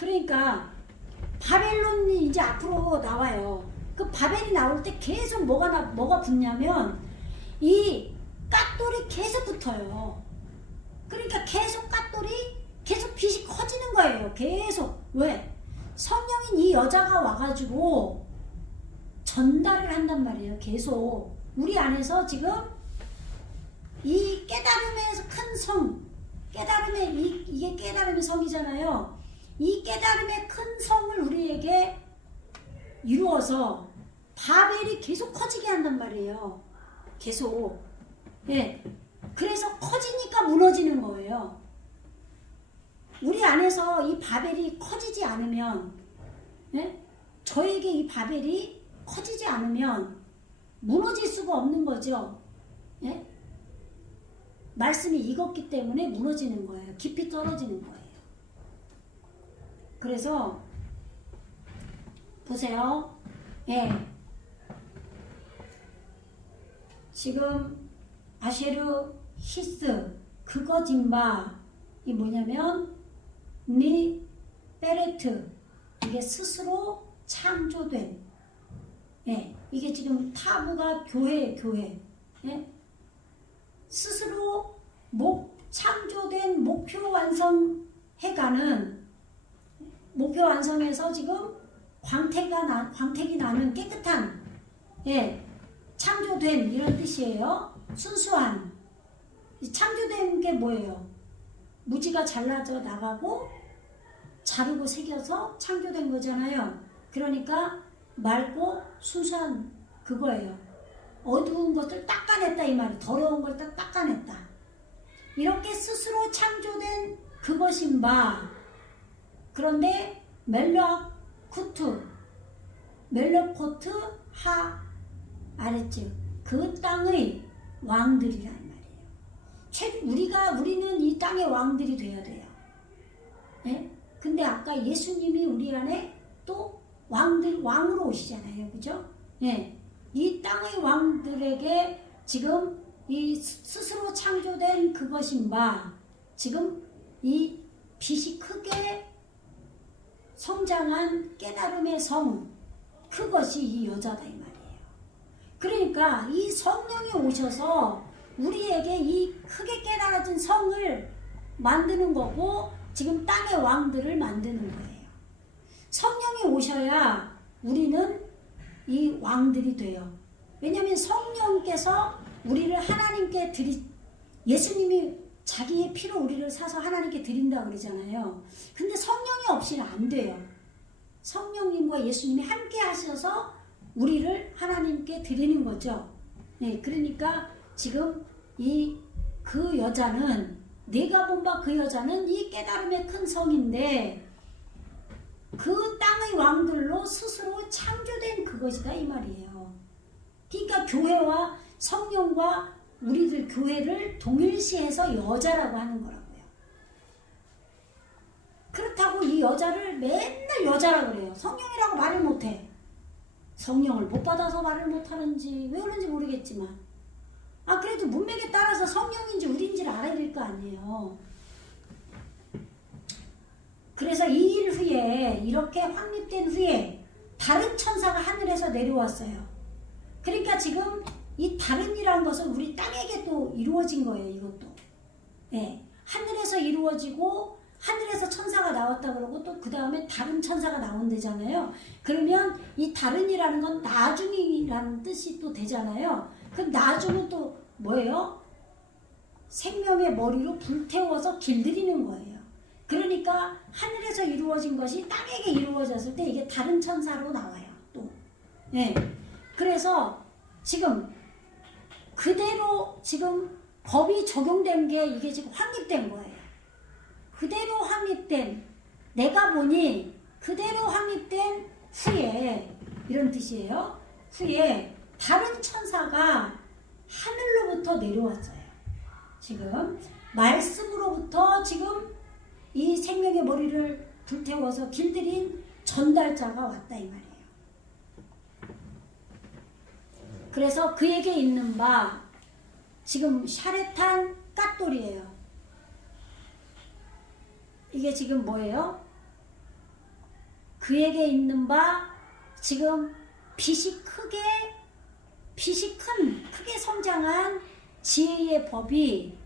그러니까 바벨론이 이제 앞으로 나와요. 그 바벨이 나올 때 계속 뭐가 붙냐면 이 깠돌이 계속 붙어요. 그러니까 계속 깠돌이 계속 빛이 커지는 거예요. 계속. 왜? 성령인 이 여자가 와가지고 전달을 한단 말이에요. 계속. 우리 안에서 지금 이 깨달음에서 큰 성, 이게 깨달음의 성이잖아요. 이 깨달음의 큰 성을 우리에게 이루어서 바벨이 계속 커지게 한단 말이에요. 계속. 예. 그래서 커지니까 무너지는 거예요. 우리 안에서 이 바벨이 커지지 않으면, 예? 저에게 이 바벨이 커지지 않으면 무너질 수가 없는 거죠. 예? 말씀이 익었기 때문에 무너지는 거예요. 깊이 떨어지는 거예요. 그래서 보세요. 예. 지금 아쉐르 히스 그거 짐바 이 뭐냐면 니 베레트 이게 스스로 창조된 예. 이게 지금 타부가 교회 예. 스스로 창조된 목표 완성해가는 목표 완성에서 지금 광택이 나는 깨끗한 예, 창조된 이런 뜻이에요. 순수한 창조된 게 뭐예요? 무지가 잘라져 나가고 자르고 새겨서 창조된 거잖아요. 그러니까 맑고 순수한 그거예요. 어두운 것들 닦아냈다 이 말이. 더러운 걸 닦아냈다. 이렇게 스스로 창조된 그것인 바. 그런데 멜로코트 하 아랬죠. 그 땅의 왕들이란 말이에요. 우리는 이 땅의 왕들이 되어야 돼요. 예? 근데 아까 예수님이 우리 안에 또 왕으로 오시잖아요. 그죠? 예. 이 땅의 왕들에게 지금 이 스스로 창조된 그것인 바 지금 이 빛이 크게 성장한 깨달음의 성 그것이 이 여자다 이 말이에요. 그러니까 이 성령이 오셔서 우리에게 이 크게 깨달아진 성을 만드는 거고 지금 땅의 왕들을 만드는 거예요. 성령이 오셔야 우리는 이 왕들이 돼요. 왜냐하면 성령께서 우리를 하나님께 예수님이 자기의 피로 우리를 사서 하나님께 드린다고 그러잖아요. 근데 성령이 없이는 안 돼요. 성령님과 예수님이 함께 하셔서 우리를 하나님께 드리는 거죠. 네, 그러니까 지금 그 여자는 내가 본 바 그 여자는 이 깨달음의 큰 성인데 그 땅의 왕들로 스스로 창조된 그것이다 이 말이에요. 그러니까 교회와 성령과 우리들 교회를 동일시해서 여자라고 하는 거라고요. 그렇다고 이 여자를 맨날 여자라고 그래요. 성령이라고 말을 못해. 성령을 못 받아서 말을 못하는지 왜 그런지 모르겠지만 그래도 문맥에 따라서 성령인지 우리인지를 알아야 될 거 아니에요. 그래서 이 일 후에 이렇게 확립된 후에 다른 천사가 하늘에서 내려왔어요. 그러니까 지금 이 다른이라는 것은 우리 땅에게 또 이루어진 거예요. 이것도. 네. 하늘에서 이루어지고 하늘에서 천사가 나왔다 그러고 또 그 다음에 다른 천사가 나온대잖아요. 그러면 이 다른이라는 건 나중이라는 뜻이 또 되잖아요. 그럼 나중은 또 뭐예요? 생명의 머리로 불태워서 길들이는 거예요. 그러니까 하늘에서 이루어진 것이 땅에게 이루어졌을 때 이게 다른 천사로 나와요. 또. 네. 그래서 지금 그대로 지금 법이 적용된 게 이게 지금 확립된 거예요. 그대로 확립된 내가 보니 그대로 확립된 후에 이런 뜻이에요. 후에 다른 천사가 하늘로부터 내려왔어요. 지금 말씀으로부터 지금 이 생명의 머리를 불태워서 길들인 전달자가 왔다 이 말이에요. 그래서 그에게 있는 바 지금 샤레탄 깠돌이에요. 이게 지금 뭐예요? 그에게 있는 바 지금 빛이 크게 성장한 지혜의 법이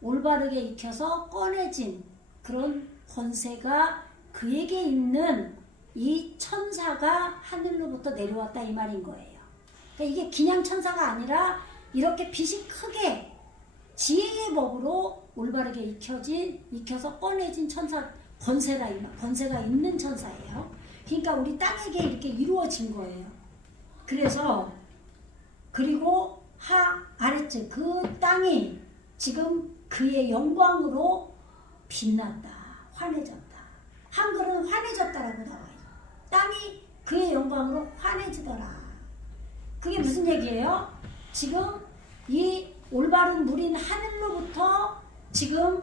올바르게 익혀서 꺼내진 그런 권세가 그에게 있는 이 천사가 하늘로부터 내려왔다 이 말인 거예요. 그러니까 이게 그냥 천사가 아니라 이렇게 빛이 크게 지혜의 법으로 올바르게 익혀서 꺼내진 천사 권세가 있는 천사예요. 그러니까 우리 땅에게 이렇게 이루어진 거예요. 그래서 그리고 아래쪽 그 땅이 지금 그의 영광으로 빛났다, 환해졌다. 한글은 환해졌다라고 나와요. 땅이 그의 영광으로 환해지더라. 그게 무슨 얘기예요? 지금 이 올바른 물인 하늘로부터 지금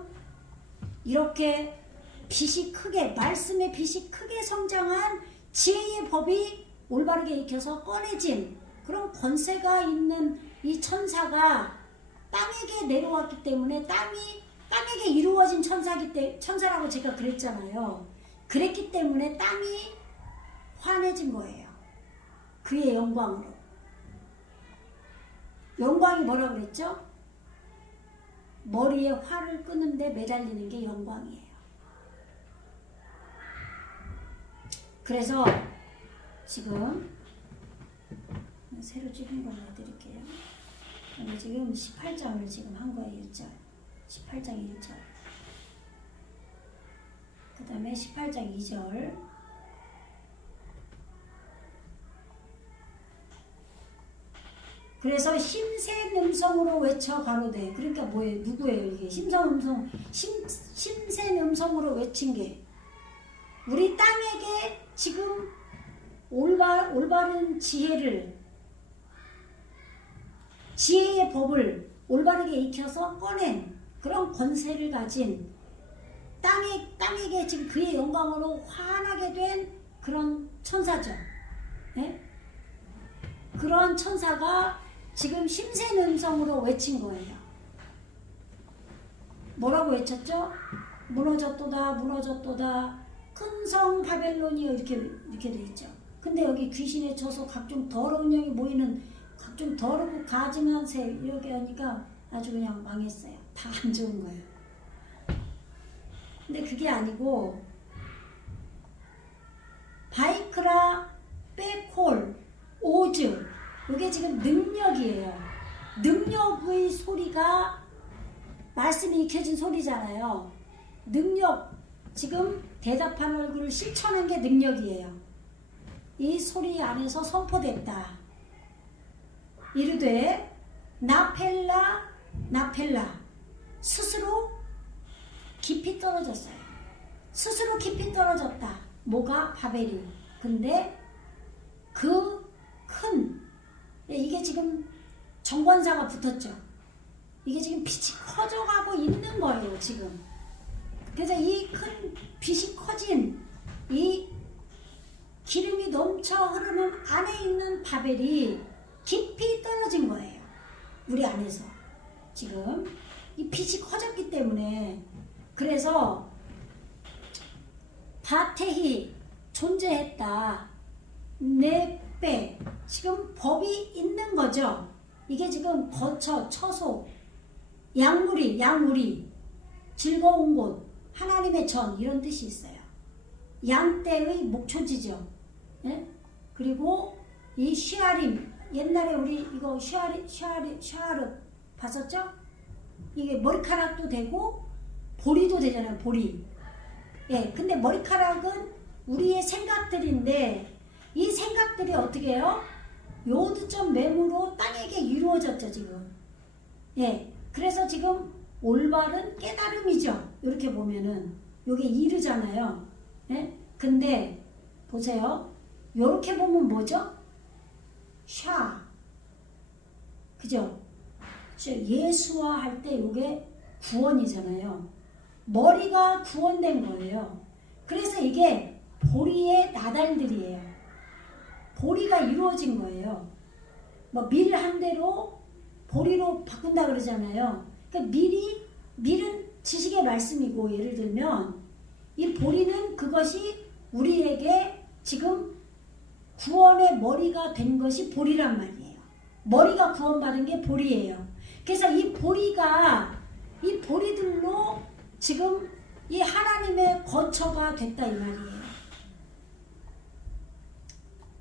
이렇게 빛이 크게, 말씀의 빛이 크게 성장한 지혜의 법이 올바르게 익혀서 꺼내진 그런 권세가 있는 이 천사가 땅에게 내려왔기 때문에 땅에게 이루어진 천사라고 제가 그랬잖아요. 그랬기 때문에 땅이 환해진 거예요. 그의 영광으로. 영광이 뭐라 그랬죠? 머리에 활을 끄는데 매달리는 게 영광이에요. 그래서 지금 새로 찍은 걸로 해드릴게요. 지금 18장을 지금 한 거예요. 1절. 18장 1절. 그 다음에 18장 2절. 그래서 심센 음성으로 외쳐 가로되, 그러니까 뭐예요? 누구예요? 이게 심센 음성으로 외친 게 우리 땅에게 지금 올바른 지혜의 법을 올바르게 익혀서 꺼낸 그런 권세를 가진 땅에게 지금 그의 영광으로 환하게 된 그런 천사죠. 네? 그런 천사가 지금 심센 음성으로 외친 거예요. 뭐라고 외쳤죠? 무너졌도다, 무너졌도다, 큰 성 바벨론이여, 이렇게 돼 있죠. 근데 여기 귀신에 쳐서 각종 더러운 영이 모이는 각종 더럽고 가증한 새 이렇게 하니까 아주 그냥 망했어요. 다 안 좋은 거예요. 근데 그게 아니고 바이크라, 빼콜, 오즈, 이게 지금 능력이에요. 능력의 소리가 말씀이 익혀진 소리잖아요. 능력, 지금 대답한 얼굴을 실천한 게 능력이에요. 이 소리 안에서 선포됐다. 이르되 나펠라 스스로 깊이 떨어졌어요. 스스로 깊이 떨어졌다. 뭐가? 바벨이. 근데 그 큰, 이게 지금 정관사가 붙었죠. 이게 지금 빛이 커져가고 있는 거예요, 지금. 그래서 이 큰 빛이 커진 이 기름이 넘쳐 흐르는 안에 있는 바벨이 깊이 떨어진 거예요. 우리 안에서. 지금 이 빛이 커졌기 때문에. 그래서 바테히 존재했다. 네빼, 지금 법이 있는 거죠. 이게 지금 거처, 처소, 양우리, 즐거운 곳, 하나님의 전, 이런 뜻이 있어요. 양떼의 목초지죠. 예? 그리고 이 슈아림, 옛날에 우리 이거 슈아르 봤었죠? 이게 머리카락도 되고 보리도 되잖아요. 보리. 예, 근데 머리카락은 우리의 생각들인데 이 생각들이 어떻게 해요? 요드점 매무로 땅에게 이루어졌죠, 지금. 예, 그래서 지금 올바른 깨달음이죠. 이렇게 보면은 요게 이르잖아요. 예? 근데 보세요. 요렇게 보면 뭐죠? 샤. 그죠? 예수화 할 때 요게 구원이잖아요. 머리가 구원된 거예요. 그래서 이게 보리의 나달들이에요. 보리가 이루어진 거예요. 뭐 밀 한 대로 보리로 바꾼다 그러잖아요. 그러니까 밀은 지식의 말씀이고, 예를 들면 이 보리는 그것이 우리에게 지금 구원의 머리가 된 것이 보리란 말이에요. 머리가 구원받은 게 보리예요. 그래서 이 보리가 이 보리들로 지금 이 하나님의 거처가 됐다 이 말이에요.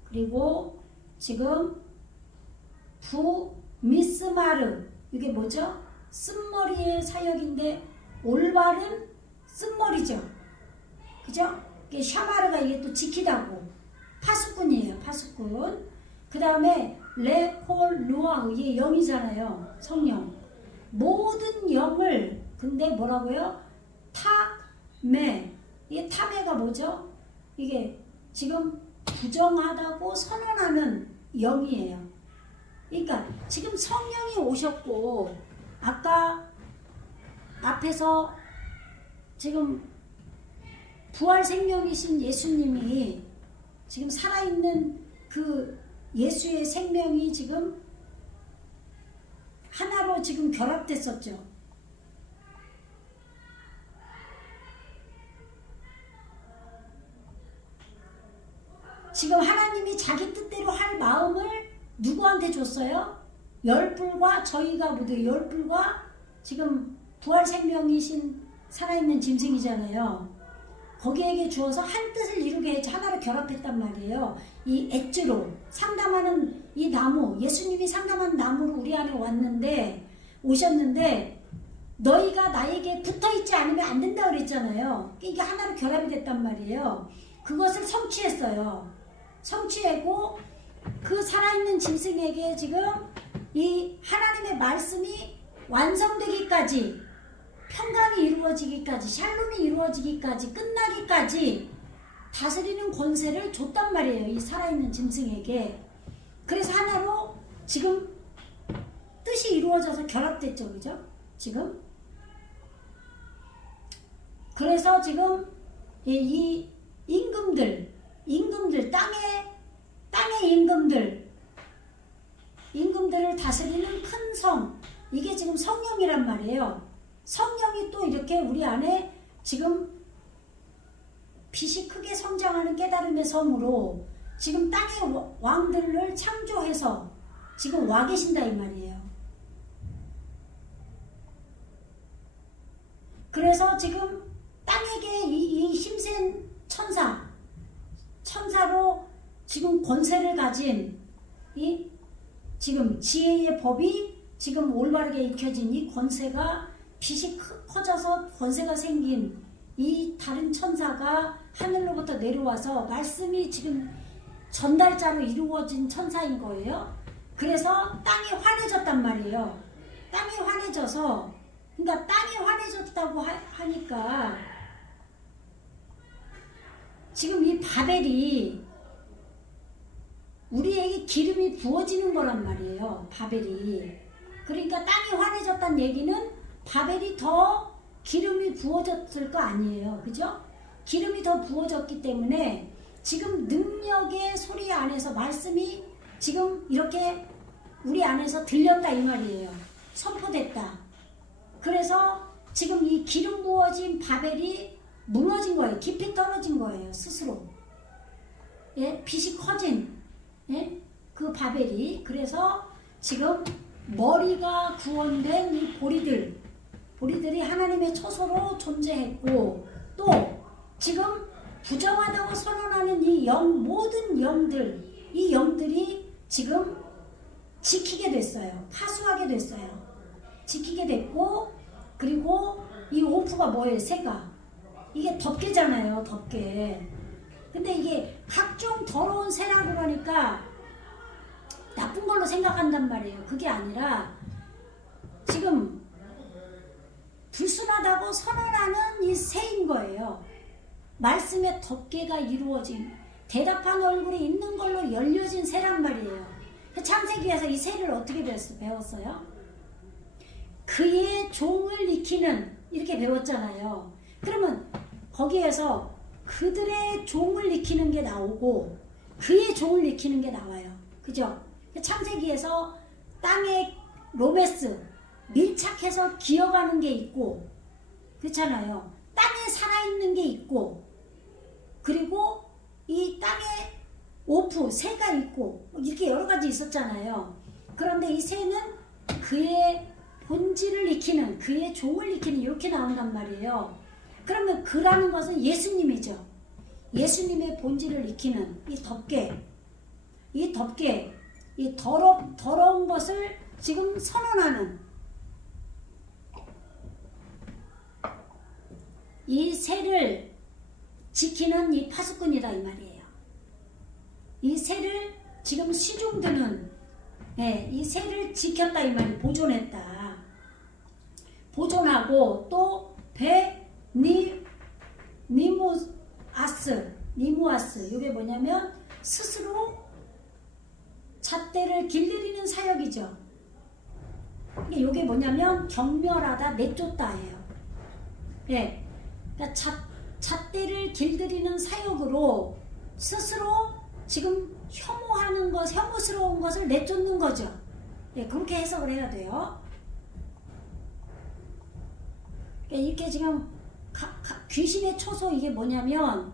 그리고 지금 미스마르 이게 뭐죠? 쓴머리의 사역인데 올바른 쓴머리죠. 그죠? 이게 샤마르가 이게 또 지키다고 파수꾼이에요. 파수꾼. 그 다음에 레콜루아 이게 영이잖아요. 성령. 모든 영을 근데 뭐라고요? 타메. 이게 타메가 뭐죠? 이게 지금 부정하다고 선언하는 영이에요. 그러니까 지금 성령이 오셨고 아까 앞에서 지금 부활 생명이신 예수님이 지금 살아있는 그 예수의 생명이 지금 하나로 지금 결합됐었죠. 지금 하나님이 자기 뜻대로 할 마음을 누구한테 줬어요? 열불과 저희가 모두 열불과 지금 부활 생명이신 살아있는 짐승이잖아요. 거기에게 주어서 한 뜻을 이루게 해서 하나로 결합했단 말이에요. 이 엣주로 상담하는 이 나무, 예수님이 상담한 나무로 우리 안에 오셨는데 너희가 나에게 붙어있지 않으면 안 된다고 그랬잖아요. 이게 하나로 결합이 됐단 말이에요. 그것을 성취했어요. 성취하고 그 살아있는 짐승에게 지금 이 하나님의 말씀이 완성되기까지 평강이 이루어지기까지 샬롬이 이루어지기까지 끝나기까지 다스리는 권세를 줬단 말이에요. 이 살아있는 짐승에게. 그래서 하나로 지금 뜻이 이루어져서 결합됐죠. 그죠? 지금 그래서 지금 이 임금들 땅의 임금들을 다스리는 큰 성 이게 지금 성령이란 말이에요. 성령이 또 이렇게 우리 안에 지금 빛이 크게 성장하는 깨달음의 섬으로 지금 땅의 왕들을 창조해서 지금 와 계신다 이 말이에요. 그래서 지금 땅에게 이 힘센 천사로 지금 권세를 가진 이 지금 지혜의 법이 지금 올바르게 익혀진 이 권세가 빛이 커져서 권세가 생긴 이 다른 천사가 하늘로부터 내려와서 말씀이 지금 전달자로 이루어진 천사인 거예요. 그래서 땅이 환해졌단 말이에요. 땅이 환해져서 그러니까 땅이 환해졌다고 하니까 지금 이 바벨이 우리에게 기름이 부어지는 거란 말이에요. 바벨이. 그러니까 땅이 환해졌다는 얘기는 바벨이 더 기름이 부어졌을 거 아니에요. 그죠? 기름이 더 부어졌기 때문에 지금 능력의 소리 안에서 말씀이 지금 이렇게 우리 안에서 들렸다 이 말이에요. 선포됐다. 그래서 지금 이 기름 부어진 바벨이 무너진 거예요. 깊이 떨어진 거예요. 스스로. 예? 빛이 커진 예? 그 바벨이. 그래서 지금 머리가 구원된 이 보리들이 하나님의 처소로 존재했고 또 지금 부정하다고 선언하는 이 모든 영들 이 영들이 지금 지키게 됐어요. 파수하게 됐어요. 지키게 됐고 그리고 이 오프가 뭐예요? 새가. 이게 덮개잖아요. 덮개. 근데 이게 각종 더러운 새라고 그러니까 나쁜 걸로 생각한단 말이에요. 그게 아니라 지금 불순하다고 선언하는 이 새인 거예요. 말씀의 덮개가 이루어진 대답한 얼굴이 있는 걸로 열려진 새란 말이에요. 창세기에서 이 새를 어떻게 배웠어요? 그의 종을 익히는 이렇게 배웠잖아요. 그러면 거기에서 그들의 종을 익히는 게 나오고 그의 종을 익히는 게 나와요. 그죠? 창세기에서 땅의 로베스 밀착해서 기어가는 게 있고 그렇잖아요. 땅에 살아있는 게 있고 그리고 이 땅에 오프, 새가 있고 이렇게 여러 가지 있었잖아요. 그런데 이 새는 그의 본질을 익히는, 그의 종을 익히는, 이렇게 나온단 말이에요. 그러면 그라는 것은 예수님이죠. 예수님의 본질을 익히는 이 덮개, 이 더러운 것을 지금 선언하는 이 새를 지키는 이 파수꾼이다 이 말이에요. 이 새를 지금 시중드는, 이 새를 지켰다 이 말이, 보존했다. 보존하고 또 니무아스, 이게 뭐냐면 스스로 잣대를 길들이는 사역이죠. 이게 뭐냐면 경멸하다, 내쫓다예요. 그러니까 잣대를 길들이는 사역으로 스스로 지금 혐오스러운 것을 내쫓는 거죠. 그렇게 해석을 해야 돼요. 이렇게 지금 귀신의 초소, 이게 뭐냐면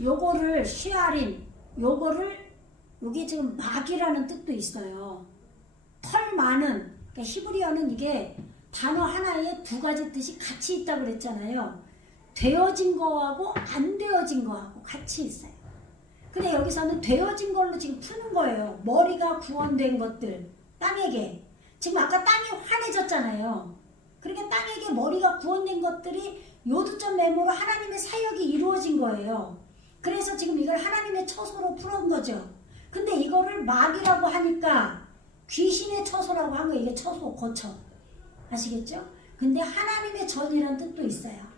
요거를 쉬아림, 요게 지금 마귀라는 뜻도 있어요. 털 많은, 그러니까 히브리어는 이게 단어 하나에 두 가지 뜻이 같이 있다고 그랬잖아요. 되어진 거하고 안 되어진 거하고 같이 있어요. 근데 여기서는 되어진 걸로 지금 푸는 거예요. 머리가 구원된 것들, 땅에게. 지금 아까 땅이 환해졌잖아요. 그러니까 땅에게 머리가 구원된 것들이 요두점 메모로 하나님의 사역이 이루어진 거예요. 그래서 지금 이걸 하나님의 처소로 풀은 거죠. 근데 이거를 마귀라고 하니까 귀신의 처소라고 한 거예요. 이게 처소, 거처. 아시겠죠? 근데 하나님의 전이라는 뜻도 있어요.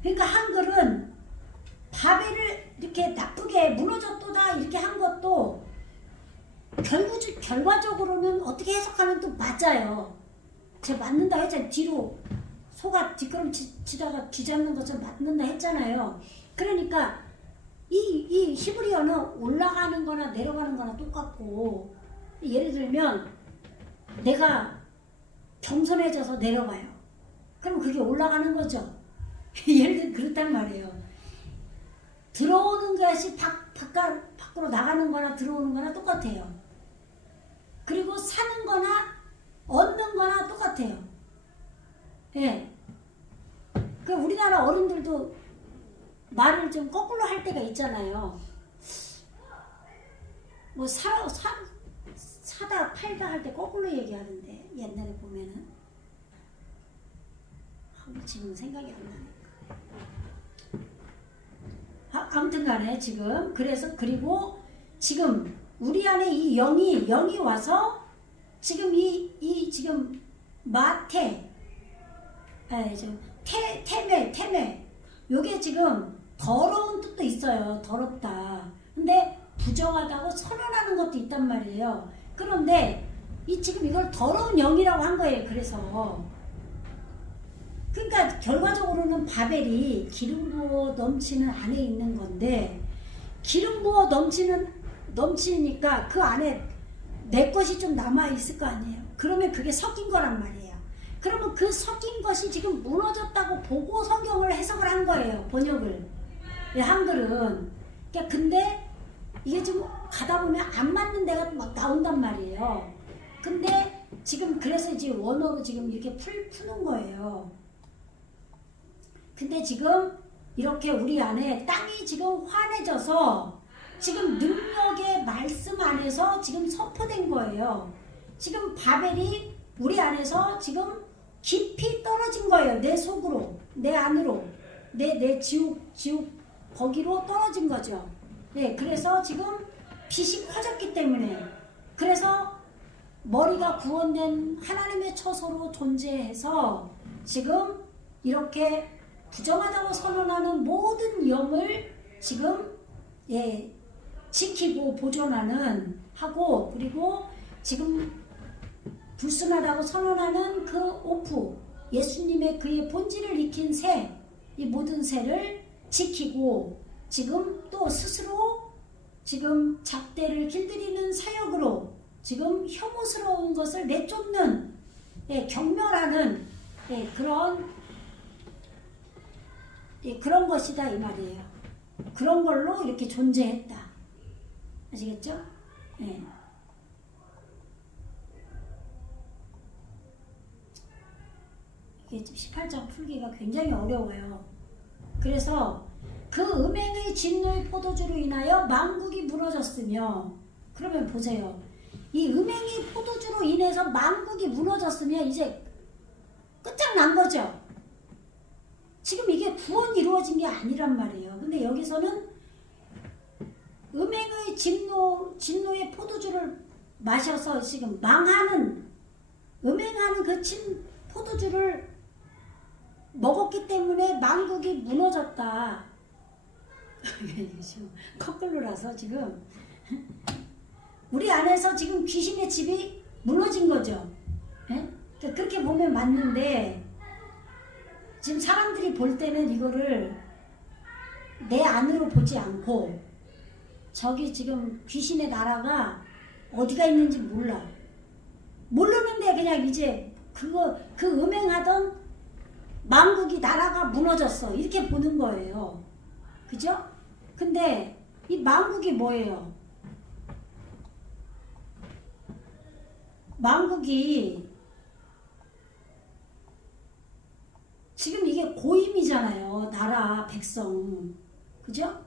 그러니까 한글은 바벨을 이렇게 나쁘게 무너졌도다 이렇게 한 것도 결과적으로는 어떻게 해석하면 또 맞아요. 제가 맞는다 했잖아요. 뒤로 소가 뒷걸음치다가 쥐 잡는 것처럼 맞는다 했잖아요. 그러니까 이 히브리어는 올라가는 거나 내려가는 거나 똑같고, 예를 들면 내가 겸손해져서 내려가요. 그럼 그게 올라가는 거죠. 예를 들면 그렇단 말이에요. 들어오는 것이 밖으로 나가는 거나 들어오는 거나 똑같아요. 그리고 사는 거나 얻는 거나 똑같아요. 그 우리나라 어른들도 말을 좀 거꾸로 할 때가 있잖아요. 뭐 사다 팔다 할 때 거꾸로 얘기하는데, 옛날에 보면은 지금 생각이 안 나니까. 아무튼 간에 지금 그리고 지금 우리 안에 이 영이 와서 지금 지금 테메 요게 지금 더러운 뜻도 있어요. 더럽다. 근데 부정하다고 선언하는 것도 있단 말이에요. 그런데 지금 이걸 더러운 영이라고 한 거예요. 그래서 그러니까 결과적으로는 바벨이 기름 부어 넘치는 안에 있는 건데, 기름 부어 넘치니까 그 안에 내 것이 좀 남아 있을 거 아니에요. 그러면 그게 섞인 거란 말이에요. 그러면 그 섞인 것이 지금 무너졌다고 보고 성경을 해석을 한 거예요. 번역을. 한글은. 근데 이게 지금 가다 보면 안 맞는 데가 막 나온단 말이에요. 근데 지금 그래서 이제 원어로 지금 이렇게 푸는 거예요. 근데 지금 이렇게 우리 안에 땅이 지금 환해져서 지금 능력의 말씀 안에서 지금 선포된 거예요. 지금 바벨이 우리 안에서 지금 깊이 떨어진 거예요. 내 속으로, 내 안으로, 내 지옥 거기로 떨어진 거죠. 그래서 지금 빛이 커졌기 때문에, 그래서 머리가 구원된 하나님의 처소로 존재해서 지금 이렇게 부정하다고 선언하는 모든 영을 지금 지키고 보존하는 하고, 그리고 지금 불순하다고 선언하는 그 오프, 예수님의 그의 본질을 익힌 새, 이 모든 새를 지키고 지금 또 스스로 지금 잣대를 길들이는 사역으로 지금 혐오스러운 것을 내쫓는, 경멸하는 그런 예, 그런 것이다 이 말이에요. 그런 걸로 이렇게 존재했다. 아시겠죠? 예. 이게 18장 풀기가 굉장히 어려워요. 그래서 그 음행의 진노의 포도주로 인하여 만국이 무너졌으며, 그러면 보세요. 이 음행의 포도주로 인해서 만국이 무너졌으면 이제 끝장난 거죠. 지금 이게 구원이 이루어진 게 아니란 말이에요. 근데 여기서는 음행의 진노의 포도주를 마셔서 지금 망하는, 음행하는 그 포도주를 먹었기 때문에 만국이 무너졌다. 지금 거꾸로라서 지금 우리 안에서 지금 귀신의 집이 무너진 거죠. 예? 그렇게 보면 맞는데, 지금 사람들이 볼 때는 이거를 내 안으로 보지 않고 저기 지금 귀신의 나라가 어디가 있는지 몰라. 모르는데 그냥 이제 그 음행하던 만국이 나라가 무너졌어 이렇게 보는 거예요. 그죠? 근데 이 만국이 뭐예요? 만국이 지금 이게 고임이잖아요. 나라, 백성. 그죠?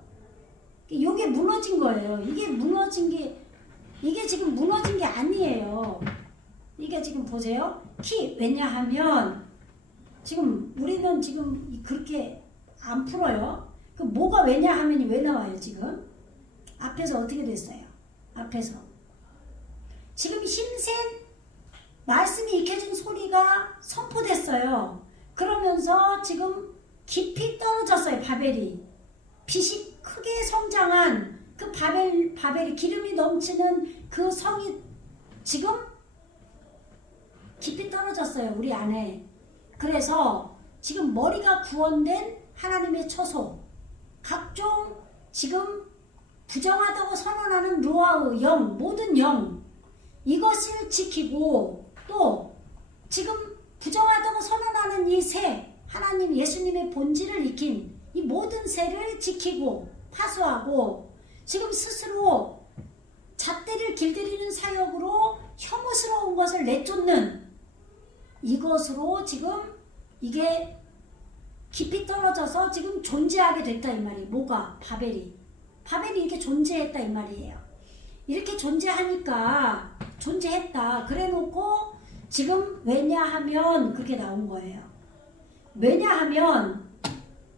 이게 무너진 거예요. 이게 지금 무너진 게 아니에요. 이게 지금 보세요. 왜냐하면 지금 우리는 지금 그렇게 안 풀어요. 그 뭐가 왜냐하면이 왜 나와요 지금? 앞에서 어떻게 됐어요? 앞에서 지금 힘센 말씀이 익혀진 소리가 선포됐어요. 그러면서 지금 깊이 떨어졌어요. 바벨이. 빛이 크게 성장한 그 바벨이 기름이 넘치는 그 성이 지금 깊이 떨어졌어요. 우리 안에. 그래서 지금 머리가 구원된 하나님의 처소, 각종 지금 부정하다고 선언하는 루아의 영, 모든 영, 이것을 지키고 또 지금 부정하다고 선언하는 이 새, 하나님 예수님의 본질을 익힌 이 모든 새를 지키고 파수하고 지금 스스로 잣대를 길들이는 사역으로 혐오스러운 것을 내쫓는 이것으로 지금 이게 깊이 떨어져서 지금 존재하게 됐다 이 말이에요. 뭐가? 바벨이 이렇게 존재했다 이 말이에요. 이렇게 존재했다 그래놓고 지금 왜냐하면 그렇게 나온 거예요. 왜냐하면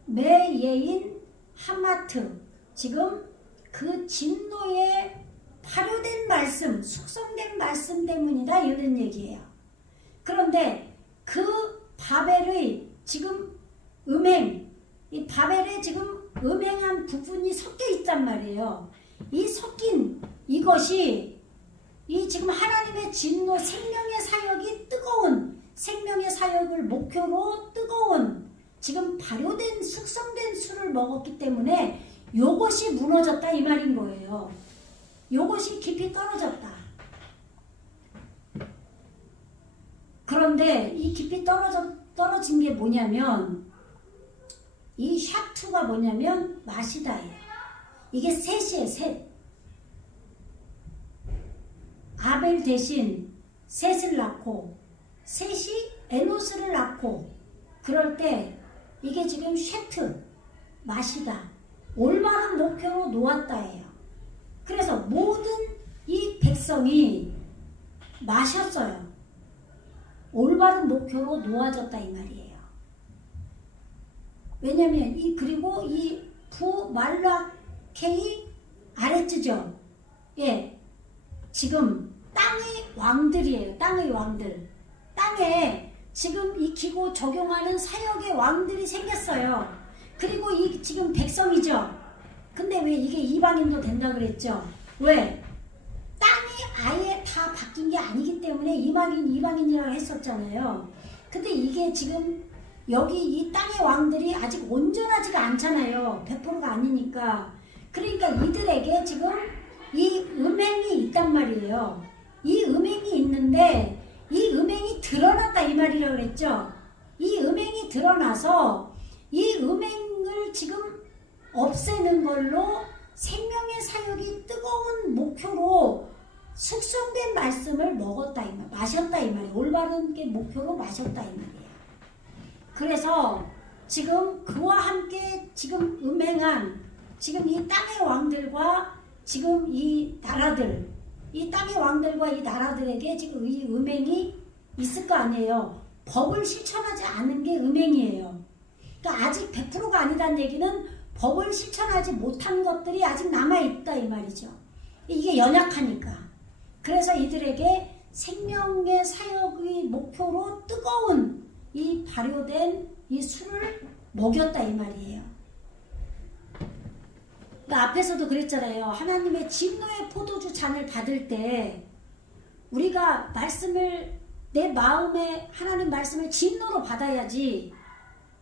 메예인 하마트, 지금 그 진노에 발효된 말씀, 숙성된 말씀 때문이다 이런 얘기예요. 그런데 그 바벨의 지금 이 바벨에 지금 음행한 부분이 섞여 있단 말이에요. 이 섞인 이것이 이 지금 하나님의 진노, 생명의 사역이 뜨거운, 생명의 사역을 목표로 뜨거운 지금 발효된 숙성된 술을 먹었기 때문에 요것이 무너졌다 이 말인 거예요. 요것이 깊이 떨어졌다. 그런데 이 깊이 떨어진 게 뭐냐면 이 샤투가 뭐냐면 마시다예요. 이게 셋이에요. 셋. 아벨 대신 셋을 낳고 셋이 에노스를 낳고 그럴 때 이게 지금 쉐트 마시다 올바른 목표로 놓았다예요. 그래서 모든 이 백성이 마셨어요. 올바른 목표로 놓아졌다 이 말이에요. 왜냐면 그리고 이 부말라케이 아레츠죠. 예, 지금 땅의 왕들이에요. 땅의 왕들. 땅에 지금 익히고 적용하는 사역의 왕들이 생겼어요. 그리고 이 지금 백성이죠. 근데 왜 이게 이방인도 된다 그랬죠? 왜? 땅이 아예 다 바뀐 게 아니기 때문에 이방인이라고 했었잖아요. 근데 이게 지금 여기 이 땅의 왕들이 아직 온전하지가 않잖아요. 100%가 아니니까. 그러니까 이들에게 지금 이 음행이 있단 말이에요. 이 음행이 있는데 이 음행이 드러났다 이 말이라고 그랬죠. 이 음행이 드러나서 이 음행을 지금 없애는 걸로 생명의 사역이 뜨거운 목표로 숙성된 말씀을 먹었다 이 말, 마셨다 이 말이에요. 올바른 게 목표로 마셨다 이 말이에요. 그래서 지금 그와 함께 지금 음행한 지금 이 땅의 왕들과 지금 이 나라들, 이 땅의 왕들과 이 나라들에게 지금 이 음행이 있을 거 아니에요. 법을 실천하지 않은 게 음행이에요. 그러니까 아직 100%가 아니다는 얘기는 법을 실천하지 못한 것들이 아직 남아있다 이 말이죠. 이게 연약하니까. 그래서 이들에게 생명의 사역의 목표로 뜨거운 이 발효된 이 술을 먹였다 이 말이에요. 그러니까 앞에서도 그랬잖아요. 하나님의 진노의 포도주 잔을 받을 때 우리가 말씀을 내 마음에 하나님 말씀을 진노로 받아야지.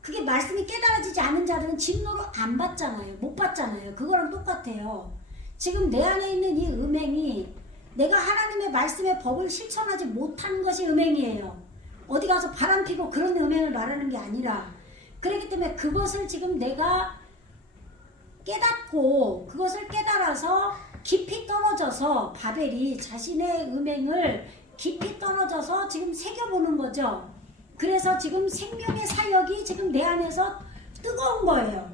그게 말씀이 깨달아지지 않은 자들은 진노로 안 받잖아요. 못 받잖아요. 그거랑 똑같아요. 지금 내 안에 있는 이 음행이 내가 하나님의 말씀의 법을 실천하지 못한 것이 음행이에요. 어디 가서 바람 피고 그런 음행을 말하는 게 아니라, 그렇기 때문에 그것을 지금 내가 깨닫고 그것을 깨달아서 깊이 떨어져서 바벨이 자신의 음행을 깊이 떨어져서 지금 새겨보는 거죠. 그래서 지금 생명의 사역이 지금 내 안에서 뜨거운 거예요.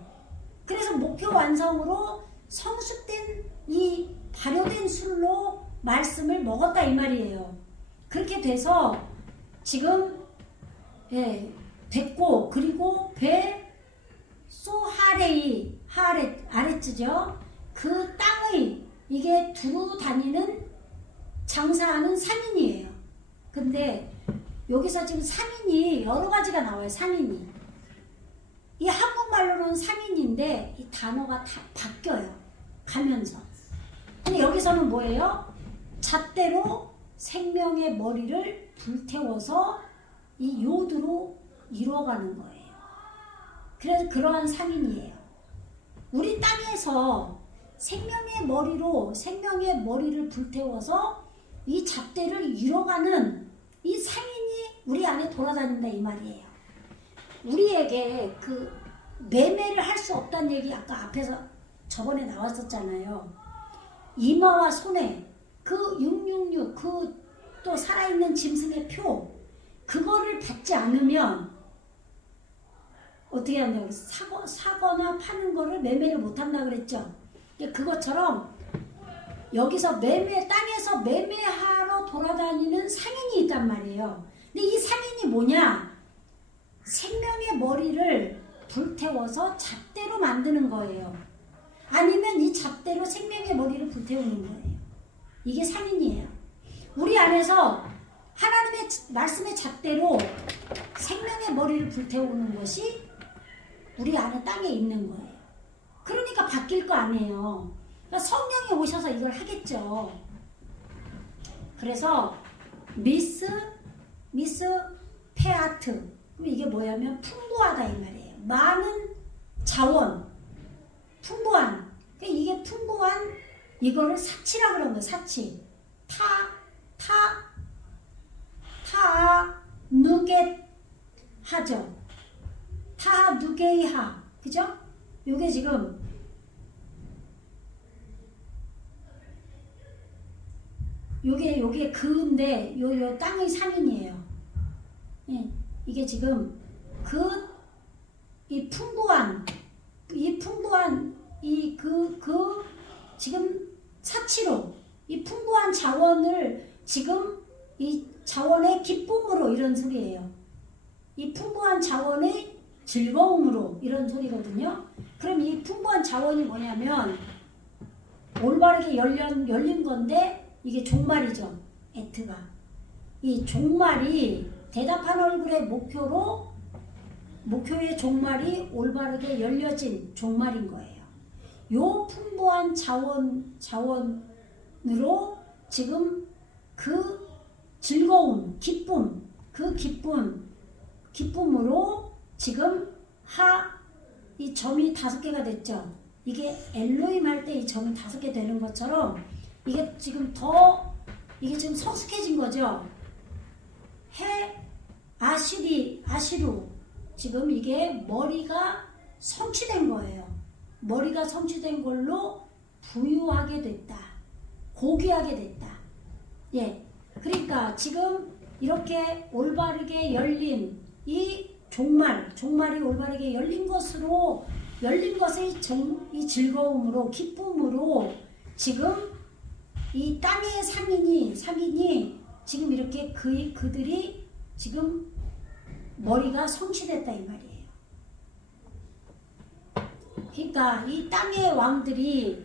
그래서 목표 완성으로 성숙된 이 발효된 술로 말씀을 먹었다 이 말이에요. 그렇게 돼서 지금 됐고, 그리고 소하레이 아레츠죠. 그 땅의 이게 두루 다니는 장사하는 상인이에요. 근데 여기서 지금 상인이 여러 가지가 나와요. 상인이. 이 한국말로는 상인인데 이 단어가 다 바뀌어요. 가면서. 근데 여기서는 뭐예요? 잣대로 생명의 머리를 불태워서 이 요드로 이루어가는 거예요. 그래서 그러한 상인이에요. 우리 땅에서 생명의 머리를 불태워서 이 잣대를 이뤄가는 이 상인이 우리 안에 돌아다닌다 이 말이에요. 우리에게 그 매매를 할 수 없다는 얘기 아까 앞에서 저번에 나왔었잖아요. 이마와 손에 그 666 그 또 살아있는 짐승의 표, 그거를 받지 않으면 어떻게 한다고 그랬어? 사거나 파는 거를 매매를 못한다고 그랬죠. 그것처럼 여기서 땅에서 매매하러 돌아다니는 상인이 있단 말이에요. 근데 이 상인이 뭐냐? 생명의 머리를 불태워서 잣대로 만드는 거예요. 아니면 이 잣대로 생명의 머리를 불태우는 거예요. 이게 상인이에요. 우리 안에서 하나님의 말씀의 잣대로 생명의 머리를 불태우는 것이 우리 안에 땅에 있는 거예요. 그러니까 바뀔 거 아니에요. 그러니까 성령이 오셔서 이걸 하겠죠. 그래서 미스 페아트, 이게 뭐냐면 풍부하다 이 말이에요. 많은 자원, 풍부한. 그러니까 이게 풍부한 이거를 사치라 그런 거예요. 사치. 누겟 하죠. 누게이하. 그죠? 요게 지금 요게 그인데 요 땅의 상인이에요. 예, 이게 지금 이 풍부한 지금 사치로 이 풍부한 자원을 지금 이 자원의 기쁨으로 이런 소리예요. 이 풍부한 자원의 즐거움으로 이런 소리거든요. 그럼 이 풍부한 자원이 뭐냐면 올바르게 열린 건데 이게 종말이죠. 에트가. 이 종말이 대답한 얼굴의 목표의 종말이 올바르게 열려진 종말인 거예요. 요 풍부한 자원으로 지금 그 즐거움, 기쁨, 그 기쁨으로 지금 이 점이 5개가 됐죠. 이게 엘로힘 할 때 이 점이 5개 되는 것처럼 이게 지금 이게 지금 성숙해진 거죠. 아시루 지금 이게 머리가 성취된 거예요. 머리가 성취된 걸로 부유하게 됐다. 고귀하게 됐다. 예. 그러니까 지금 이렇게 올바르게 열린 이 종말이 올바르게 열린 것의 이 즐거움으로, 기쁨으로 지금 이 땅의 상인이 지금 이렇게 그들이 지금 머리가 성취됐다 이 말이에요. 그러니까 이 땅의 왕들이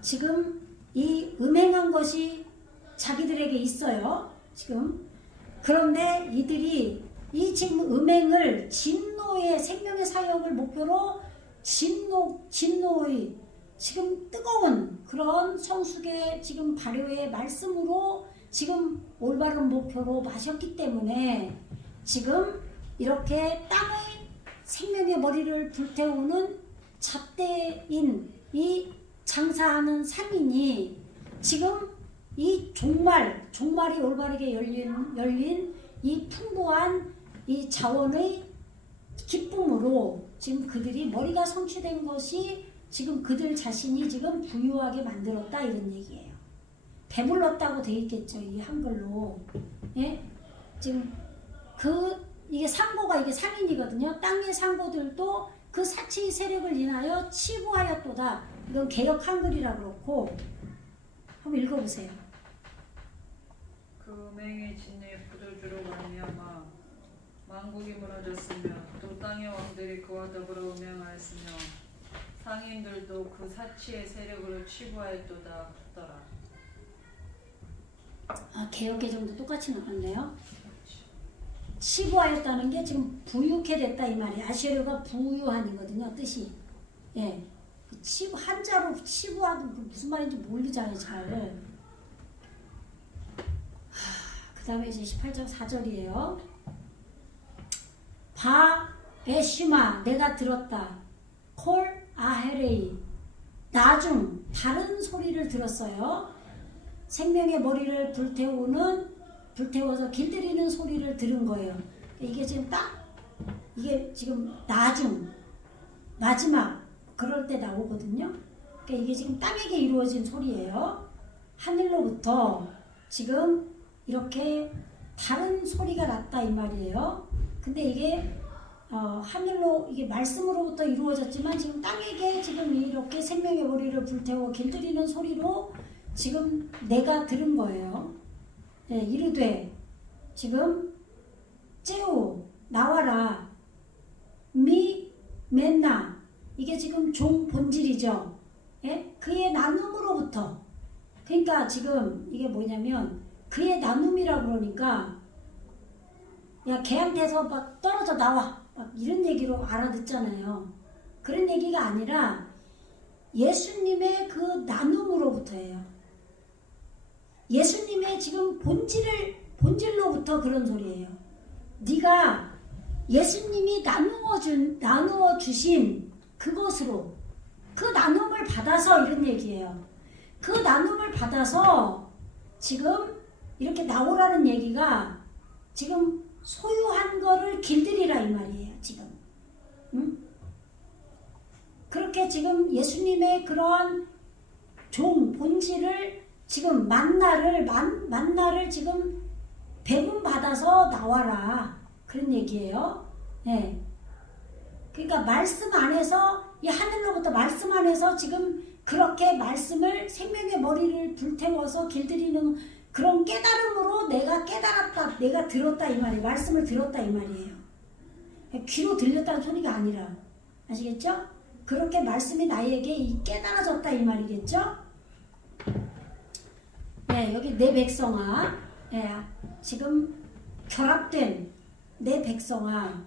지금 이 음행한 것이 자기들에게 있어요. 지금. 그런데 이들이 이 지금 음행을 진노의 생명의 사역을 목표로 진노의 지금 뜨거운 그런 성숙의 지금 발효의 말씀으로 지금 올바른 목표로 마셨기 때문에 지금 이렇게 땅의 생명의 머리를 불태우는 잣대인 이 장사하는 상인이 지금 이 종말이 올바르게 열린 이 풍부한 이 자원의 기쁨으로 지금 그들이 머리가 성취된 것이 지금 그들 자신이 지금 부유하게 만들었다 이런 얘기예요. 배불렀다고 돼 있겠죠. 이 한글로. 예? 지금 이게 상고가 이게 상인이거든요. 땅의 상고들도 그 사치의 세력을 인하여 치부하였도다. 이건 개역 한글이라 그렇고 한번 읽어보세요. 그 음행의 진리의 포도주로 말미암아 만국이 무너졌으며 또 땅의 왕들이 그와 더불어 음행하였으며 상인들도 그 사치의 세력으로 치부하였도다 붙더라. 개역 개정도 똑같이 나왔네요. 치부하였다는 게 지금 부유케 됐다 이 말이에요. 아시르가 부유한이거든요. 뜻이. 예. 치부 한자로 치부하고 무슨 말인지 모르잖아요. 잘. 그 다음에 이제 18장 4절이에요. 에슈마 내가 들었다. 콜 아헤레이 나중 다른 소리를 들었어요. 생명의 머리를 불태워서 길들이는 소리를 들은 거예요. 이게 지금 이게 지금 마지막 그럴 때 나오거든요. 그러니까 이게 지금 땅에게 이루어진 소리예요. 하늘로부터 지금 이렇게 다른 소리가 났다 이 말이에요. 근데 이게 하늘로 이게 말씀으로부터 이루어졌지만 지금 땅에게 지금 이렇게 생명의 머리를 불태워 길들이는 소리로 지금 내가 들은 거예요. 네, 이르되 지금 째우 나와라 맨나 이게 지금 종 본질이죠. 예? 그의 나눔으로부터 그러니까 지금 이게 뭐냐면 그의 나눔이라 그러니까 야 걔한테서 막 떨어져 나와 막 이런 얘기로 알아듣잖아요. 그런 얘기가 아니라 예수님의 그 나눔으로부터예요. 예수님의 지금 본질로부터 그런 소리예요. 네가 예수님이 나누어 주신 그것으로 그 나눔을 받아서 이런 얘기예요. 그 나눔을 받아서 지금 이렇게 나오라는 얘기가 지금 소유한 거를 길들이라 이 말이에요. 지금 그렇게 지금 예수님의 그런 본질을 지금 만나를 지금 배분 받아서 나와라 그런 얘기예요. 네. 그러니까 말씀 안에서 이 하늘로부터 말씀 안에서 지금 그렇게 말씀을 생명의 머리를 불태워서 길들이는 그런 깨달음으로 내가 깨달았다, 내가 들었다 이 말이에요. 말씀을 들었다 이 말이에요. 귀로 들렸다는 소리가 아니라 아시겠죠? 그렇게 말씀이 나에게 깨달아졌다 이 말이겠죠? 네, 여기 내 백성아, 네, 지금 결합된 내 백성아,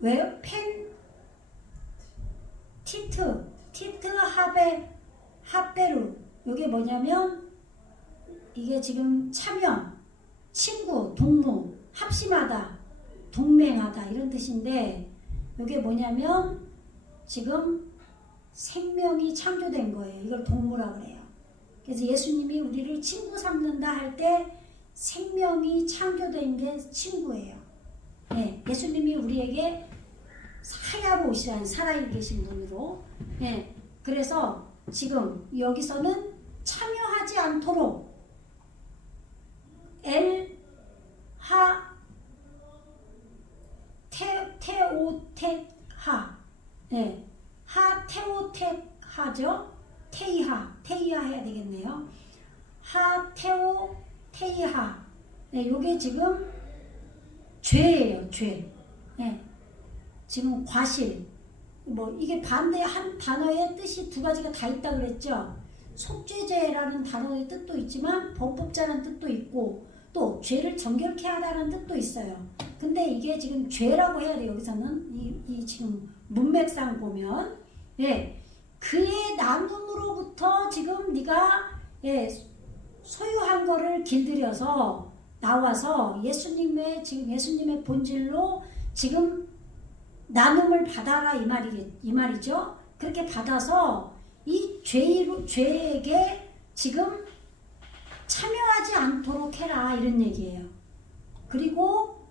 왜 티트 하베루 이게 뭐냐면 이게 지금 참여, 친구, 동무, 합심하다, 동맹하다 이런 뜻인데 이게 뭐냐면 지금 생명이 창조된 거예요. 이걸 동무라 그래요. 그래서 예수님이 우리를 친구 삼는다 할 때 생명이 창조된 게 친구예요. 네, 예수님이 우리에게 사야로 오시라는 살아 계신 분으로. 예, 그래서 지금 여기서는 참여하지 않도록 테오텍하, 예, 하테오텍하죠. 테이하 해야 되겠네요. 하테오테이하, 예, 요게 지금 죄예요, 죄. 예, 지금 과실. 뭐 이게 반대 한 단어의 뜻이 두 가지가 다 있다 그랬죠. 속죄죄라는 단어의 뜻도 있지만 범법자라는 뜻도 있고 또 죄를 정결케 하다는 뜻도 있어요. 근데 이게 지금 죄라고 해야 돼요. 여기서는 이 지금 문맥상 보면, 예, 그의 나눔으로부터 지금 네가, 예, 소유한 거를 길들여서 나와서 예수님의 본질로 지금 나눔을 받아라 이 말이죠. 그렇게 받아서 이 죄에게 지금 참여하지 않도록 해라 이런 얘기예요. 그리고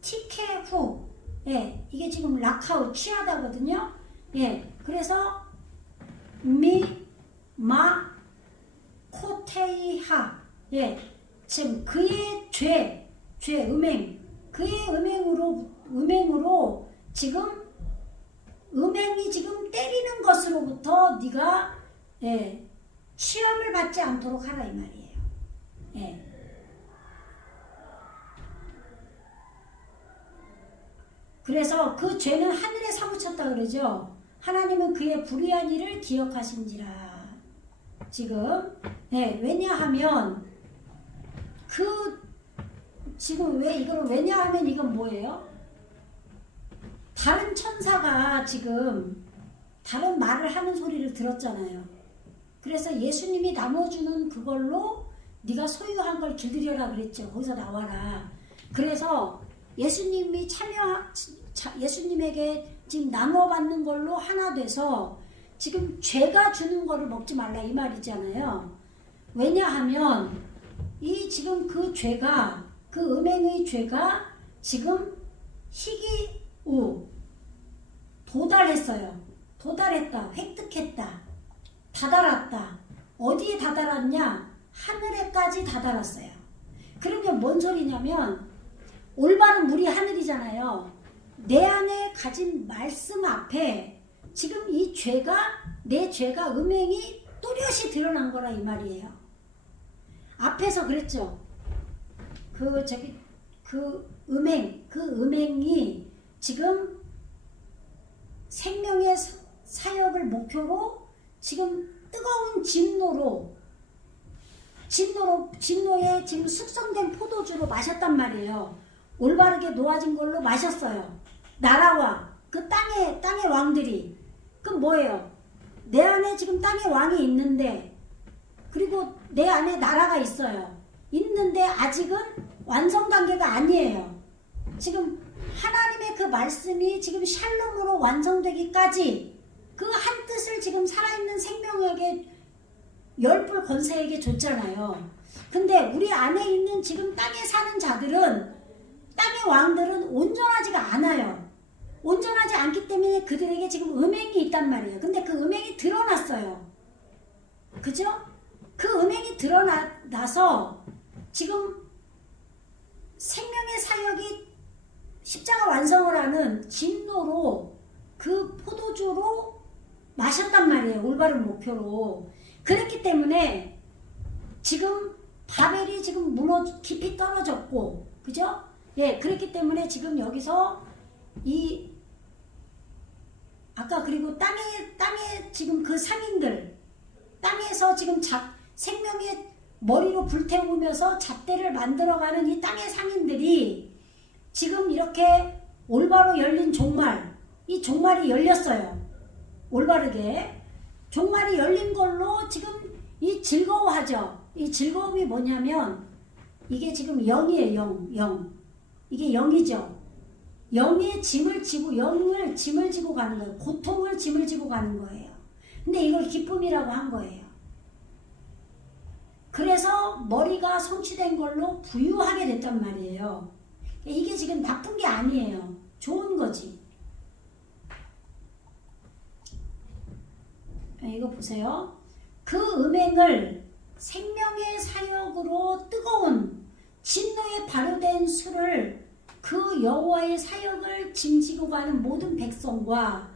부펜티케후, 예, 이게 지금 락하우 취하다거든요. 예, 그래서 코테이하, 예, 지금 그의 그의 음행으로 지금 음행이 지금 때리는 것으로부터 네가, 예, 시험을 받지 않도록 하라 이 말이에요. 예. 그래서 그 죄는 하늘에 사무쳤다 그러죠. 하나님은 그의 불의한 일을 기억하신지라. 지금, 예, 왜냐하면 지금 왜냐하면 이건 뭐예요? 다른 천사가 지금 다른 말을 하는 소리를 들었잖아요. 그래서 예수님이 나눠주는 그걸로 네가 소유한 걸 길들여라 그랬죠. 거기서 나와라. 그래서 예수님에게 지금 나눠받는 걸로 하나 돼서 지금 죄가 주는 거를 먹지 말라 이 말이잖아요. 왜냐하면 지금 그 죄가, 그 음행의 죄가 지금 도달했다, 획득했다, 다다랐다. 어디에 다다랐냐? 하늘에까지 다다랐어요. 그러면 뭔 소리냐면 올바른 물이 하늘이잖아요. 내 안에 가진 말씀 앞에 지금 내 죄가 음행이 또렷이 드러난 거라 이 말이에요. 앞에서 그랬죠. 그 음행이 지금 생명의 사역을 목표로 지금 뜨거운 진노에 지금 숙성된 포도주로 마셨단 말이에요. 올바르게 놓아진 걸로 마셨어요. 나라와 그 땅의 왕들이. 그럼 뭐예요? 내 안에 지금 땅의 왕이 있는데, 그리고 내 안에 나라가 있어요. 있는데 아직은 완성 단계가 아니에요. 지금 하나님의 그 말씀이 지금 샬롬으로 완성되기까지 그 한 뜻을 지금 살아있는 생명에게 열불 권세에게 줬잖아요. 근데 우리 안에 있는 지금 땅에 사는 자들은, 땅의 왕들은 온전하지가 않아요. 온전하지 않기 때문에 그들에게 지금 음행이 있단 말이에요. 근데 그 음행이 드러났어요. 그죠? 그 음행이 드러나서 지금 생명의 사역이 십자가 완성을 하는 진노로 그 포도주로 마셨단 말이에요. 올바른 목표로. 그렇기 때문에 지금 바벨이 지금 깊이 떨어졌고, 그죠? 예, 그렇기 때문에 지금 여기서 아까 그리고 땅에 지금 그 상인들, 땅에서 지금 생명의 머리로 불태우면서 잣대를 만들어가는 이 땅의 상인들이 지금 이렇게 올바로 열린 종말, 이 종말이 열렸어요. 올바르게. 종말이 열린 걸로 지금 즐거워하죠. 이 즐거움이 뭐냐면 이게 지금 영이에요. 영. 이게 영이죠. 영의 짐을 지고 가는 거예요. 고통을 짐을 지고 가는 거예요. 근데 이걸 기쁨이라고 한 거예요. 그래서 머리가 성취된 걸로 부유하게 됐단 말이에요. 이게 지금 나쁜 게 아니에요. 좋은 거지. 이거 보세요. 그 음행을 생명의 사역으로 뜨거운 진노에 발효된 술을 그 여호와의 사역을 짐지고 가는 모든 백성과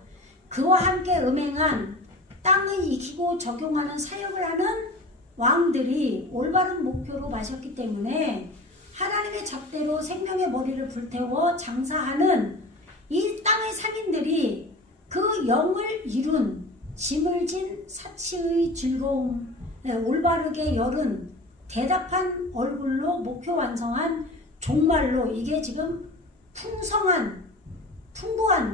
그와 함께 음행한 땅을 익히고 적용하는 사역을 하는 왕들이 올바른 목표로 마셨기 때문에 하나님의 잣대로 생명의 머리를 불태워 장사하는 이 땅의 상인들이 그 영을 이룬 짐을 진 사치의 즐거움, 올바르게 열은 대답한 얼굴로 목표 완성한 종말로, 이게 지금 풍부한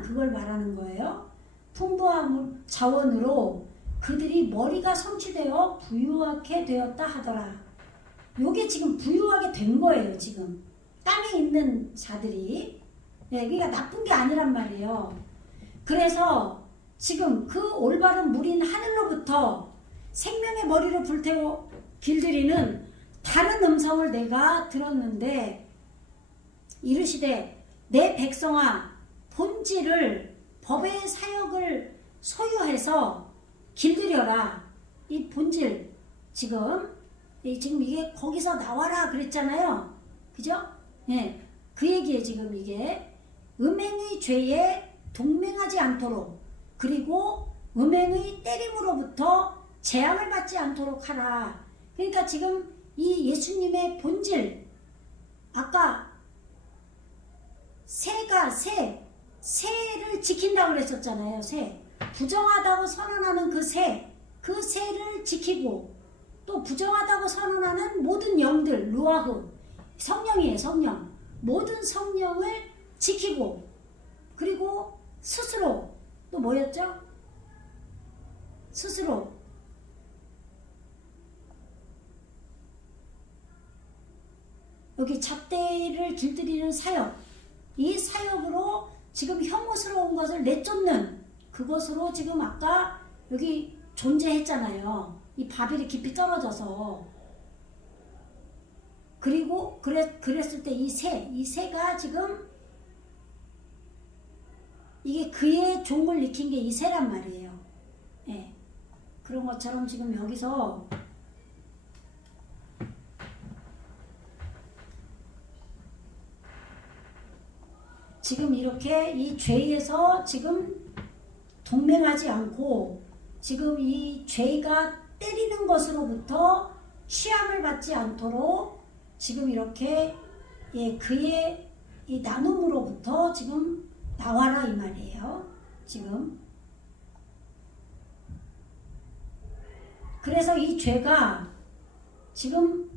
그걸 말하는 거예요. 풍부한 자원으로 그들이 머리가 성취되어 부유하게 되었다 하더라. 요게 지금 부유하게 된 거예요. 지금 땅에 있는 자들이. 그러니까 나쁜 게 아니란 말이에요. 그래서 지금 그 올바른 물인 하늘로부터 생명의 머리를 불태워 길들이는 다른 음성을 내가 들었는데 이르시되 내 백성아 본질을 법의 사역을 소유해서 길들여라. 이 본질 지금 이게 거기서 나와라 그랬잖아요. 그죠? 예. 그 얘기에 지금 이게 음행의 죄에 동맹하지 않도록, 그리고 음행의 때림으로부터 재앙을 받지 않도록 하라. 그러니까 지금 이 예수님의 본질, 아까 새를 지킨다고 그랬었잖아요. 새. 부정하다고 선언하는 그 새를 지키고, 또 부정하다고 선언하는 모든 영들, 루아흐, 성령이에요. 성령. 모든 성령을 지키고, 그리고 스스로 또 뭐였죠? 스스로 여기 잣대를 길들이는 사역, 이 사역으로 지금 혐오스러운 것을 내쫓는 그것으로 지금 아까 여기 존재했잖아요. 이 바벨이 깊이 떨어져서. 그리고 그랬을 때 이 새가 지금 이게 그의 종을 익힌 게 이 새란 말이에요. 예. 그런 것처럼 지금 여기서 지금 이렇게 이 죄에서 지금 동맹하지 않고, 지금 이 죄가 때리는 것으로부터 취함을 받지 않도록 지금 이렇게 그의 이 나눔으로부터 지금 나와라 이 말이에요. 지금 그래서 이 죄가 지금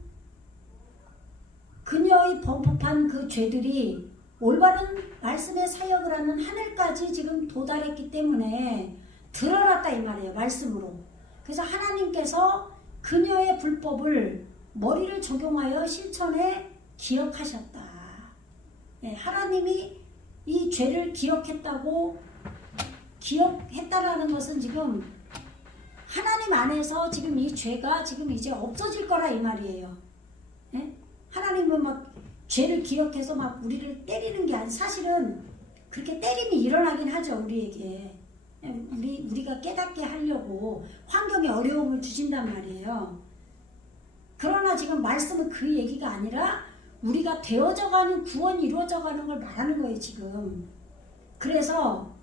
그녀의 범법한 그 죄들이 올바른 말씀의 사역을 하는 하늘까지 지금 도달했기 때문에 드러났다 이 말이에요. 말씀으로. 그래서 하나님께서 그녀의 불법을 머리를 적용하여 실천에 기억하셨다. 네, 하나님이 이 죄를 기억했다라는 것은 지금 하나님 안에서 지금 이 죄가 지금 이제 없어질 거라 이 말이에요. 네? 하나님은 막 죄를 기억해서 막 우리를 때리는 게 아니라, 사실은 그렇게 때림이 일어나긴 하죠. 우리에게. 우리가 깨닫게 하려고 환경에 어려움을 주신단 말이에요. 그러나 지금 말씀은 그 얘기가 아니라 우리가 되어져가는, 구원이 이루어져가는 걸 말하는 거예요. 지금. 그래서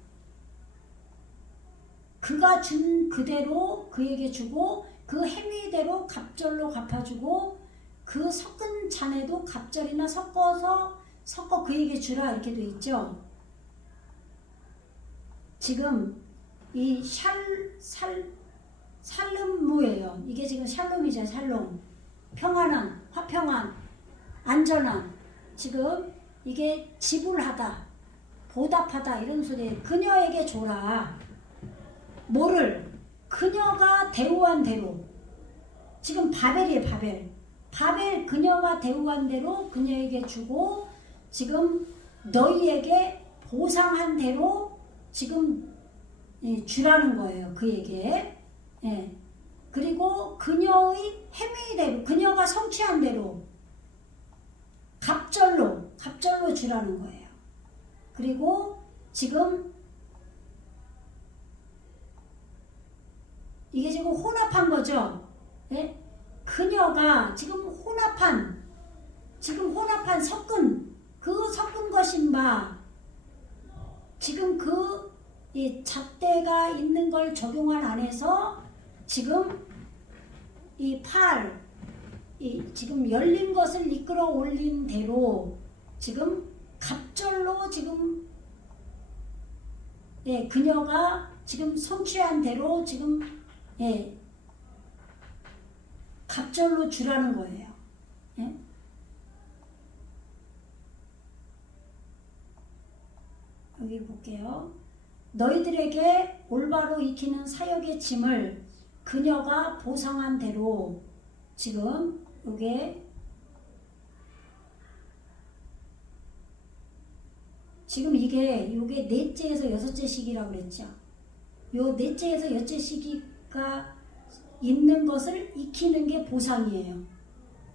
그가 준 그대로 그에게 주고, 그 행위대로 갑절로 갚아주고, 그 섞은 잔에도 갑절이나 섞어 그에게 주라 이렇게 돼 있죠. 지금 이 샬롬무예요. 이게 지금 샬롬이죠. 샬롬. 평안한, 화평한, 안전한. 지금 이게 지불하다, 보답하다 이런 소리예요. 그녀에게 줘라. 뭐를? 그녀가 대우한 대로. 지금 바벨이에요. 바벨 그녀가 대우한 대로 그녀에게 주고, 지금 너희에게 보상한 대로 지금 주라는 거예요. 그에게. 예. 그리고 그녀의 행위대로, 그녀가 성취한 대로 갑절로 주라는 거예요. 그리고 지금 이게 지금 혼합한 거죠. 예? 그녀가 지금 혼합한 섞은 것인 바 지금 이 잣대가 있는 걸 적용한 안에서 지금 지금 열린 것을 이끌어 올린 대로 지금 갑절로 지금 그녀가 지금 성취한 대로 지금 갑절로 주라는 거예요. 예? 여기 볼게요. 너희들에게 올바로 익히는 사역의 짐을 그녀가 보상한 대로 지금 요게 지금 요게 넷째에서 여섯째 시기라고 그랬죠. 요 넷째에서 여섯째 시기가 있는 것을 익히는 게 보상이에요.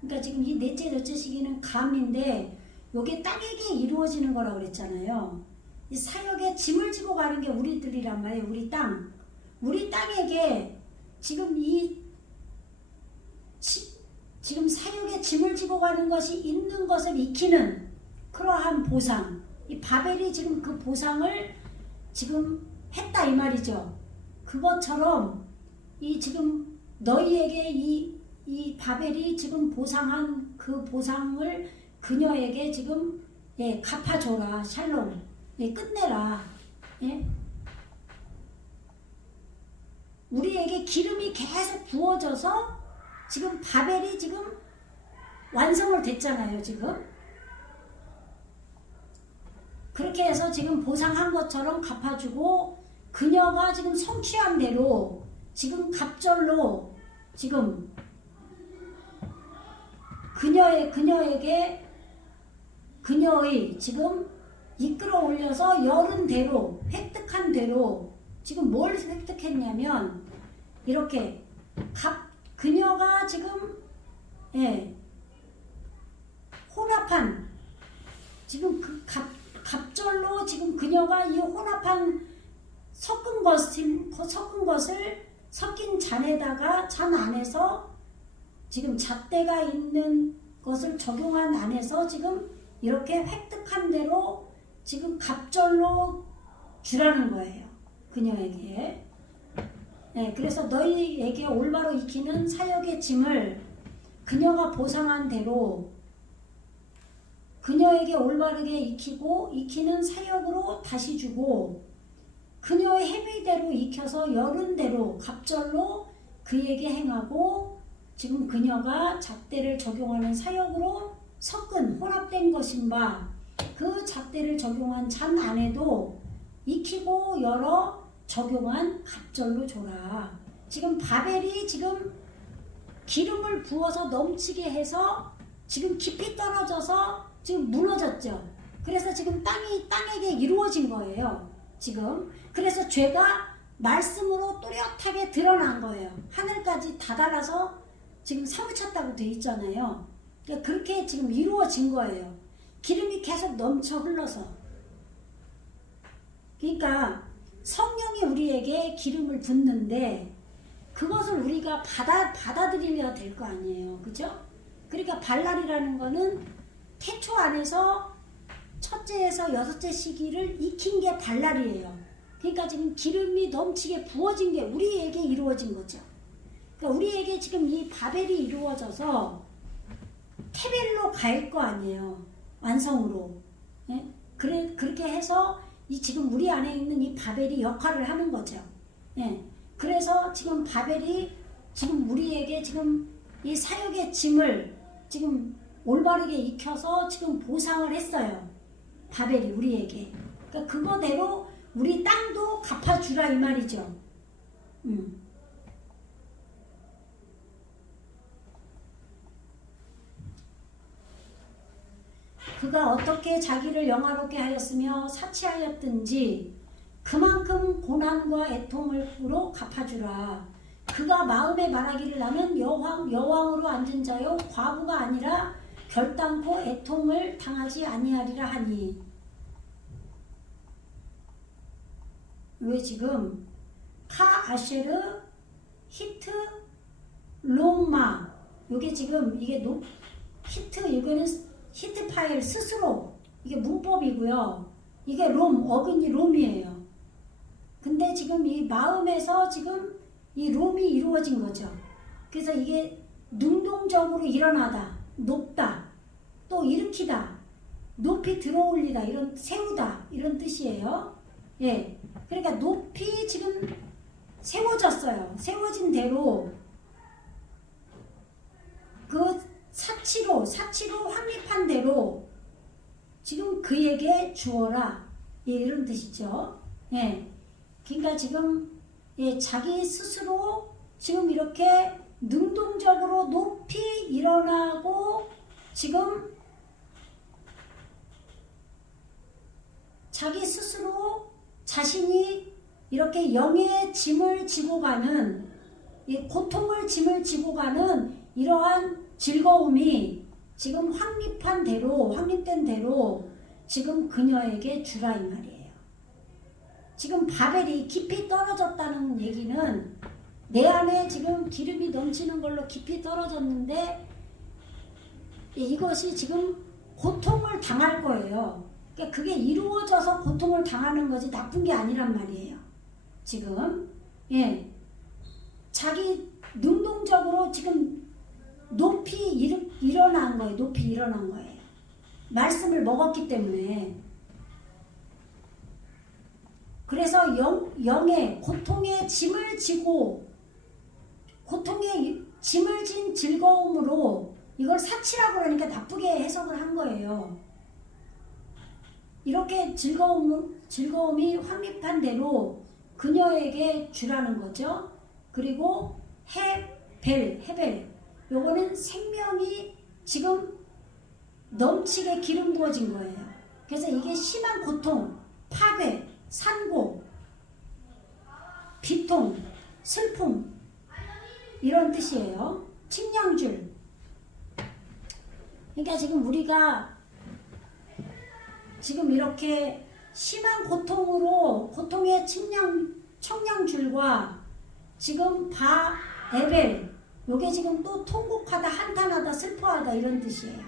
그러니까 지금 이 넷째 여섯째 시기는 감인데 요게 땅에게 이루어지는 거라고 그랬잖아요. 이 사역에 짐을 지고 가는 게 우리들이란 말이에요. 우리 땅에게 지금 지금 사역에 짐을 지고 가는 것이 있는 것을 익히는 그러한 보상. 이 바벨이 지금 그 보상을 지금 했다 이 말이죠. 그것처럼 이 지금 너희에게 이 바벨이 지금 보상한 그 보상을 그녀에게 지금 갚아줘라. 샬롬. 끝내라. 예? 우리에게 기름이 계속 부어져서 지금 바벨이 지금 완성을 됐잖아요. 지금 그렇게 해서 지금 보상한 것처럼 갚아주고 그녀가 지금 성취한 대로 지금 갑절로 지금 그녀의 지금 이끌어 올려서 열은 대로 획득한 대로 지금 뭘 획득했냐면 이렇게 그녀가 지금 혼합한 지금 그 갑절로 지금 그녀가 이 혼합한 섞은 것을 섞인 잔에다가 잔 안에서 지금 잣대가 있는 것을 적용한 안에서 지금 이렇게 획득한 대로 지금 갑절로 주라는 거예요. 그녀에게. 그래서 너희에게 올바로 익히는 사역의 짐을 그녀가 보상한 대로 그녀에게 올바르게 익히는 사역으로 다시 주고 그녀의 행위대로 익혀서 열은 대로 갑절로 그에게 행하고 지금 그녀가 잣대를 적용하는 사역으로 섞은 혼합된 것인 바 그 잣대를 적용한 잔 안에도 익히고 열어 적용한 갑절로 줘라. 지금 바벨이 지금 기름을 부어서 넘치게 해서 지금 깊이 떨어져서 지금 무너졌죠. 그래서 지금 땅에게 이루어진 거예요. 지금 그래서 죄가 말씀으로 또렷하게 드러난 거예요. 하늘까지 다다라서 지금 사무쳤다고 돼 있잖아요. 그러니까 그렇게 지금 이루어진 거예요. 기름이 계속 넘쳐 흘러서. 그러니까 성령이 우리에게 기름을 붓는데 그것을 우리가 받아들여야 될 거 아니에요. 그죠? 그러니까 발랄이라는 거는 태초 안에서 첫째에서 여섯째 시기를 익힌 게 발랄이에요. 그러니까 지금 기름이 넘치게 부어진 게 우리에게 이루어진 거죠. 그러니까 우리에게 지금 이 바벨이 이루어져서 테벨로 갈 거 아니에요. 완성으로. 예? 그렇게 해서 지금 우리 안에 있는 이 바벨이 역할을 하는 거죠. 예. 그래서 지금 바벨이 지금 우리에게 지금 이 사역의 짐을 지금 올바르게 익혀서 지금 보상을 했어요. 바벨이 우리에게. 그러니까 그거대로 우리 땅도 갚아주라 이 말이죠. 그가 어떻게 자기를 영화롭게 하였으며 사치하였든지 그만큼 고난과 애통으로 갚아주라. 그가 마음에 말하기를 나는 여왕으로 앉은 자요 과부가 아니라 결단코 애통을 당하지 아니하리라 하니. 왜 지금 카 아쉐르 히트 롬마 요게 지금 이게 히트 이거는 히트 파일 스스로 이게 문법이고요. 이게 어근이 롬이에요. 근데 지금 이 마음에서 지금 이 롬이 이루어진 거죠. 그래서 이게 능동적으로 일어나다, 높다, 또 일으키다, 높이 들어올리다, 이런 세우다 이런 뜻이에요. 예, 그러니까 높이 지금 세워졌어요. 세워진 대로 그 사치로 확립한 대로 지금 그에게 주어라. 예, 이런 뜻이죠. 예, 그러니까 지금 예, 자기 스스로 지금 이렇게 능동적으로 높이 일어나고 지금 자기 스스로 자신이 이렇게 영의 짐을 지고 가는 이 고통을 짐을 지고 가는 이러한 즐거움이 지금 확립된 대로 지금 그녀에게 주라 이 말이에요. 지금 바벨이 깊이 떨어졌다는 얘기는 내 안에 지금 기름이 넘치는 걸로 깊이 떨어졌는데 이것이 지금 고통을 당할 거예요. 그러니까 그게 이루어져서 고통을 당하는 거지 나쁜 게 아니란 말이에요. 지금 예, 자기 능동적으로 지금 높이 일어난 거예요. 높이 일어난 거예요. 말씀을 먹었기 때문에. 그래서 영의 고통의 짐을 지고 고통의 짐을 진 즐거움으로 이걸 사치라고 그러니까 나쁘게 해석을 한 거예요. 이렇게 즐거움이 확립한 대로 그녀에게 주라는 거죠. 그리고 헤벨 요거는 생명이 지금 넘치게 기름 부어진 거예요. 그래서 이게 심한 고통, 파괴, 산고, 비통, 슬픔 이런 뜻이에요. 측량줄. 그러니까 지금 우리가 지금 이렇게 심한 고통의 청량줄과 지금 에벨 요게 지금 또 통곡하다, 한탄하다, 슬퍼하다 이런 뜻이에요.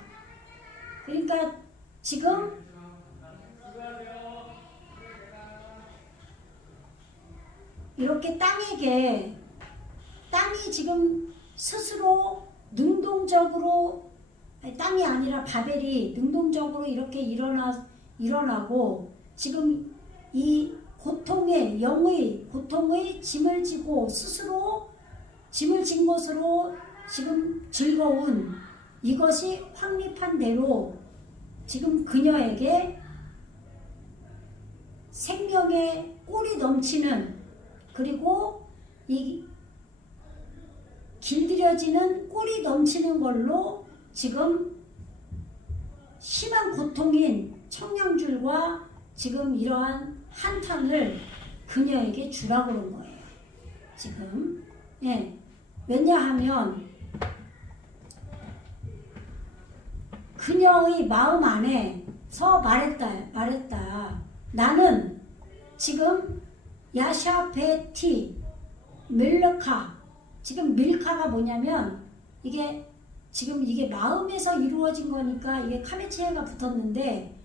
그러니까 지금 이렇게 땅이 지금 스스로 능동적으로 땅이 아니라 바벨이 능동적으로 이렇게 일어나고 지금 이 영의 고통의 짐을 지고 스스로 짐을 진 것으로 지금 즐거운 이것이 확립한 대로 지금 그녀에게 생명의 꿀이 넘치는 그리고 이 길들여지는 꿀이 넘치는 걸로 지금 심한 고통인 청량줄과 지금 이러한 한탄을 그녀에게 주라고 그런 거예요. 지금 예. 왜냐하면 그녀의 마음 안에서 말했다. 나는 지금 야샤베티 밀카가 뭐냐면 이게 지금 이게 마음에서 이루어진 거니까 이게 카메치에가 붙었는데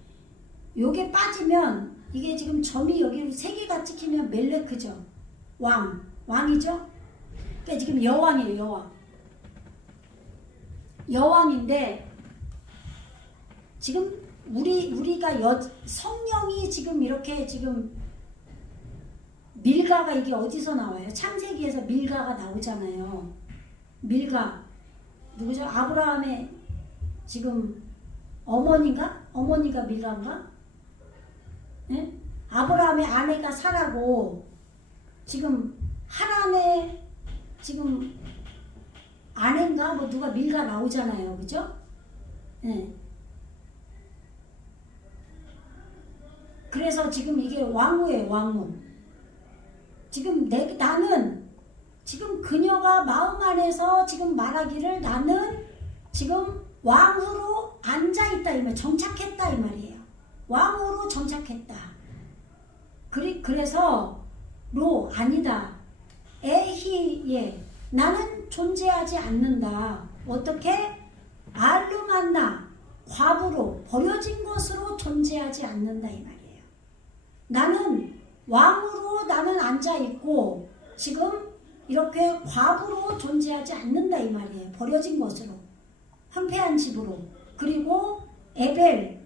요게 빠지면 이게 지금 점이 여기 3개가 찍히면 멜레크죠. 왕이죠. 그러니까 지금 여왕이에요. 여왕인데 지금 우리가 성령이 지금 이렇게 지금 밀가가 이게 어디서 나와요? 창세기에서 밀가가 나오잖아요. 밀가 누구죠? 아브라함의 지금 어머니가 밀가인가? 네? 아브라함의 아내가 사라고 지금 하란의 지금 아내인가 뭐 누가 밀가 나오잖아요. 그죠? 네. 그래서 지금 이게 왕후예요. 왕후. 지금 나는 지금 그녀가 마음 안에서 지금 말하기를 나는 지금 왕후로 앉아있다 이 말, 정착했다 이 말이에요. 왕후로 정착했다. 그래서 아니다. 에히예. 나는 존재하지 않는다. 어떻게? 알루만나. 과부로 버려진 것으로 존재하지 않는다 이 말이에요. 나는 왕으로 나는 앉아있고 지금 이렇게 과부로 존재하지 않는다 이 말이에요. 버려진 것으로. 황폐한 집으로. 그리고 에벨.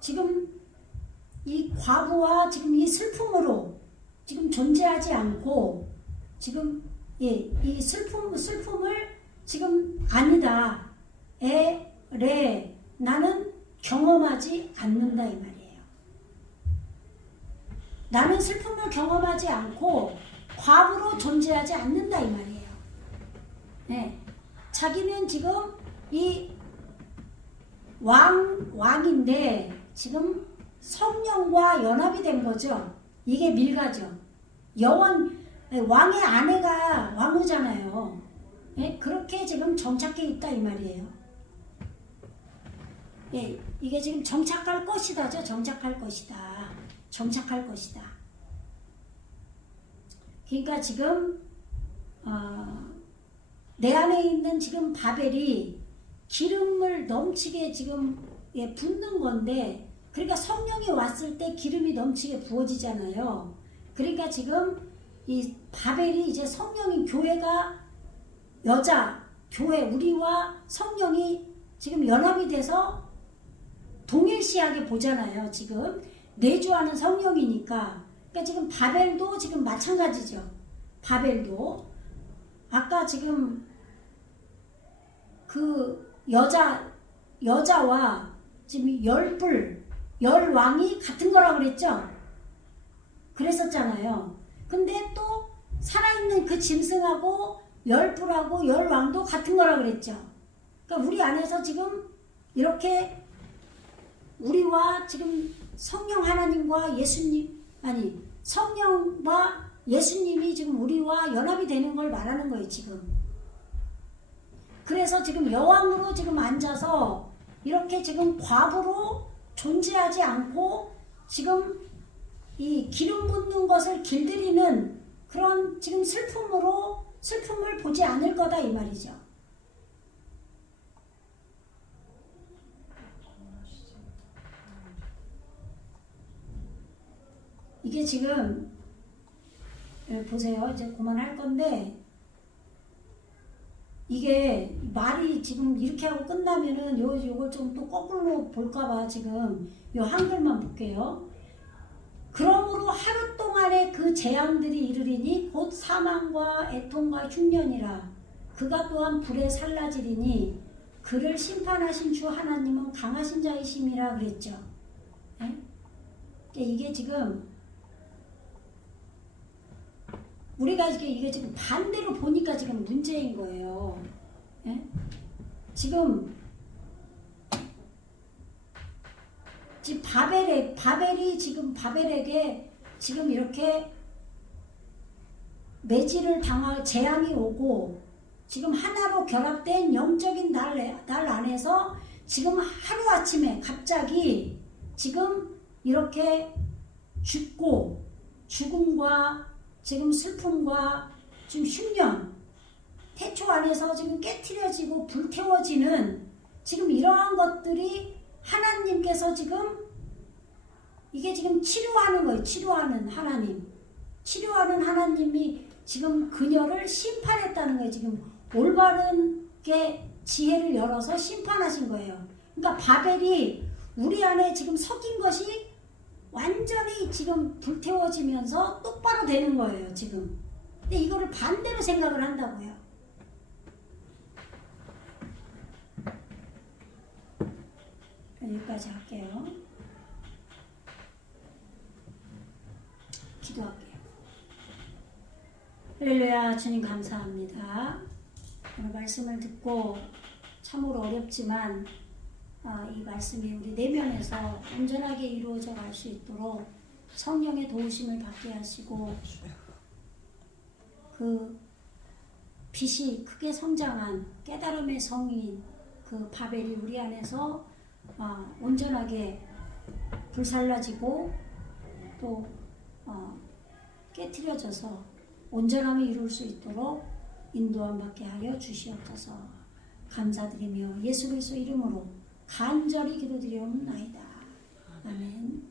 지금 이 과부와 지금 이 슬픔으로 지금 존재하지 않고 지금 이 슬픔을 지금 아니다. 나는 경험하지 않는다 이 말이에요. 나는 슬픔을 경험하지 않고 과부로 존재하지 않는다 이 말이에요. 네. 자기는 지금 이 왕인데 지금 성령과 연합이 된 거죠. 이게 밀가죠. 왕의 아내가 왕후잖아요. 예, 그렇게 지금 정착해 있다 이 말이에요. 예, 이게 지금 정착할 것이다죠. 정착할 것이다. 정착할 것이다. 그러니까 지금 내 안에 있는 지금 바벨이 기름을 넘치게 지금 붓는 건데, 그러니까 성령이 왔을 때 기름이 넘치게 부어지잖아요. 그러니까 지금 이 바벨이 이제 성령이 교회가 교회 우리와 성령이 지금 연합이 돼서 동일시하게 보잖아요. 지금 내주하는 성령이니까. 그러니까 지금 바벨도 지금 마찬가지죠. 바벨도 아까 지금 그 여자와 지금 열왕이 같은 거라고 그랬죠? 그랬었잖아요. 근데 또 살아있는 그 짐승하고 열불하고 열왕도 같은 거라고 그랬죠. 그러니까 우리 안에서 지금 이렇게 우리와 지금 성령 하나님과 성령과 예수님이 지금 우리와 연합이 되는 걸 말하는 거예요, 지금. 그래서 지금 여왕으로 지금 앉아서 이렇게 지금 과부로 존재하지 않고 지금 이 기름 붓는 것을 길들이는 그런 지금 슬픔을 보지 않을 거다 이 말이죠. 이게 지금 보세요. 이제 그만할 건데 이게 말이 지금 이렇게 하고 끝나면은 요걸 좀 또 거꾸로 볼까봐 지금 요 한글만 볼게요. 그러므로 하루 동안의 그 재앙들이 이르리니 곧 사망과 애통과 흉년이라. 그가 또한 불에 살라지리니 그를 심판하신 주 하나님은 강하신 자이심이라 그랬죠. 네? 이게 지금 우리가 이게 지금 반대로 보니까 지금 문제인 거예요. 예? 지금 바벨이 지금 바벨에게 지금 이렇게 매질을 당할 재앙이 오고 지금 하나로 결합된 영적인 날 안에서 지금 하루아침에 갑자기 지금 이렇게 죽음과 지금 슬픔과 지금 흉년, 태초 안에서 지금 깨트려지고 불태워지는 지금 이러한 것들이 하나님께서 지금 이게 지금 치료하는 거예요. 치료하는 하나님이 지금 그녀를 심판했다는 거예요. 지금 올바른게 지혜를 열어서 심판하신 거예요. 그러니까 바벨이 우리 안에 지금 섞인 것이 완전히 지금 불태워지면서 똑바로 되는 거예요, 지금. 근데 이거를 반대로 생각을 한다고요. 여기까지 할게요. 기도할게요. 할렐루야, 주님 감사합니다. 오늘 말씀을 듣고 참으로 어렵지만 이 말씀이 우리 내면에서 온전하게 이루어져 갈 수 있도록 성령의 도우심을 받게 하시고 그 빛이 크게 성장한 깨달음의 성인 그 바벨이 우리 안에서 온전하게 불살라지고 또 깨트려져서 온전함을 이룰 수 있도록 인도함 받게 하여 주시옵소서. 감사드리며 예수 그리스도 이름으로 간절히 기도드리옵나이다. 아멘.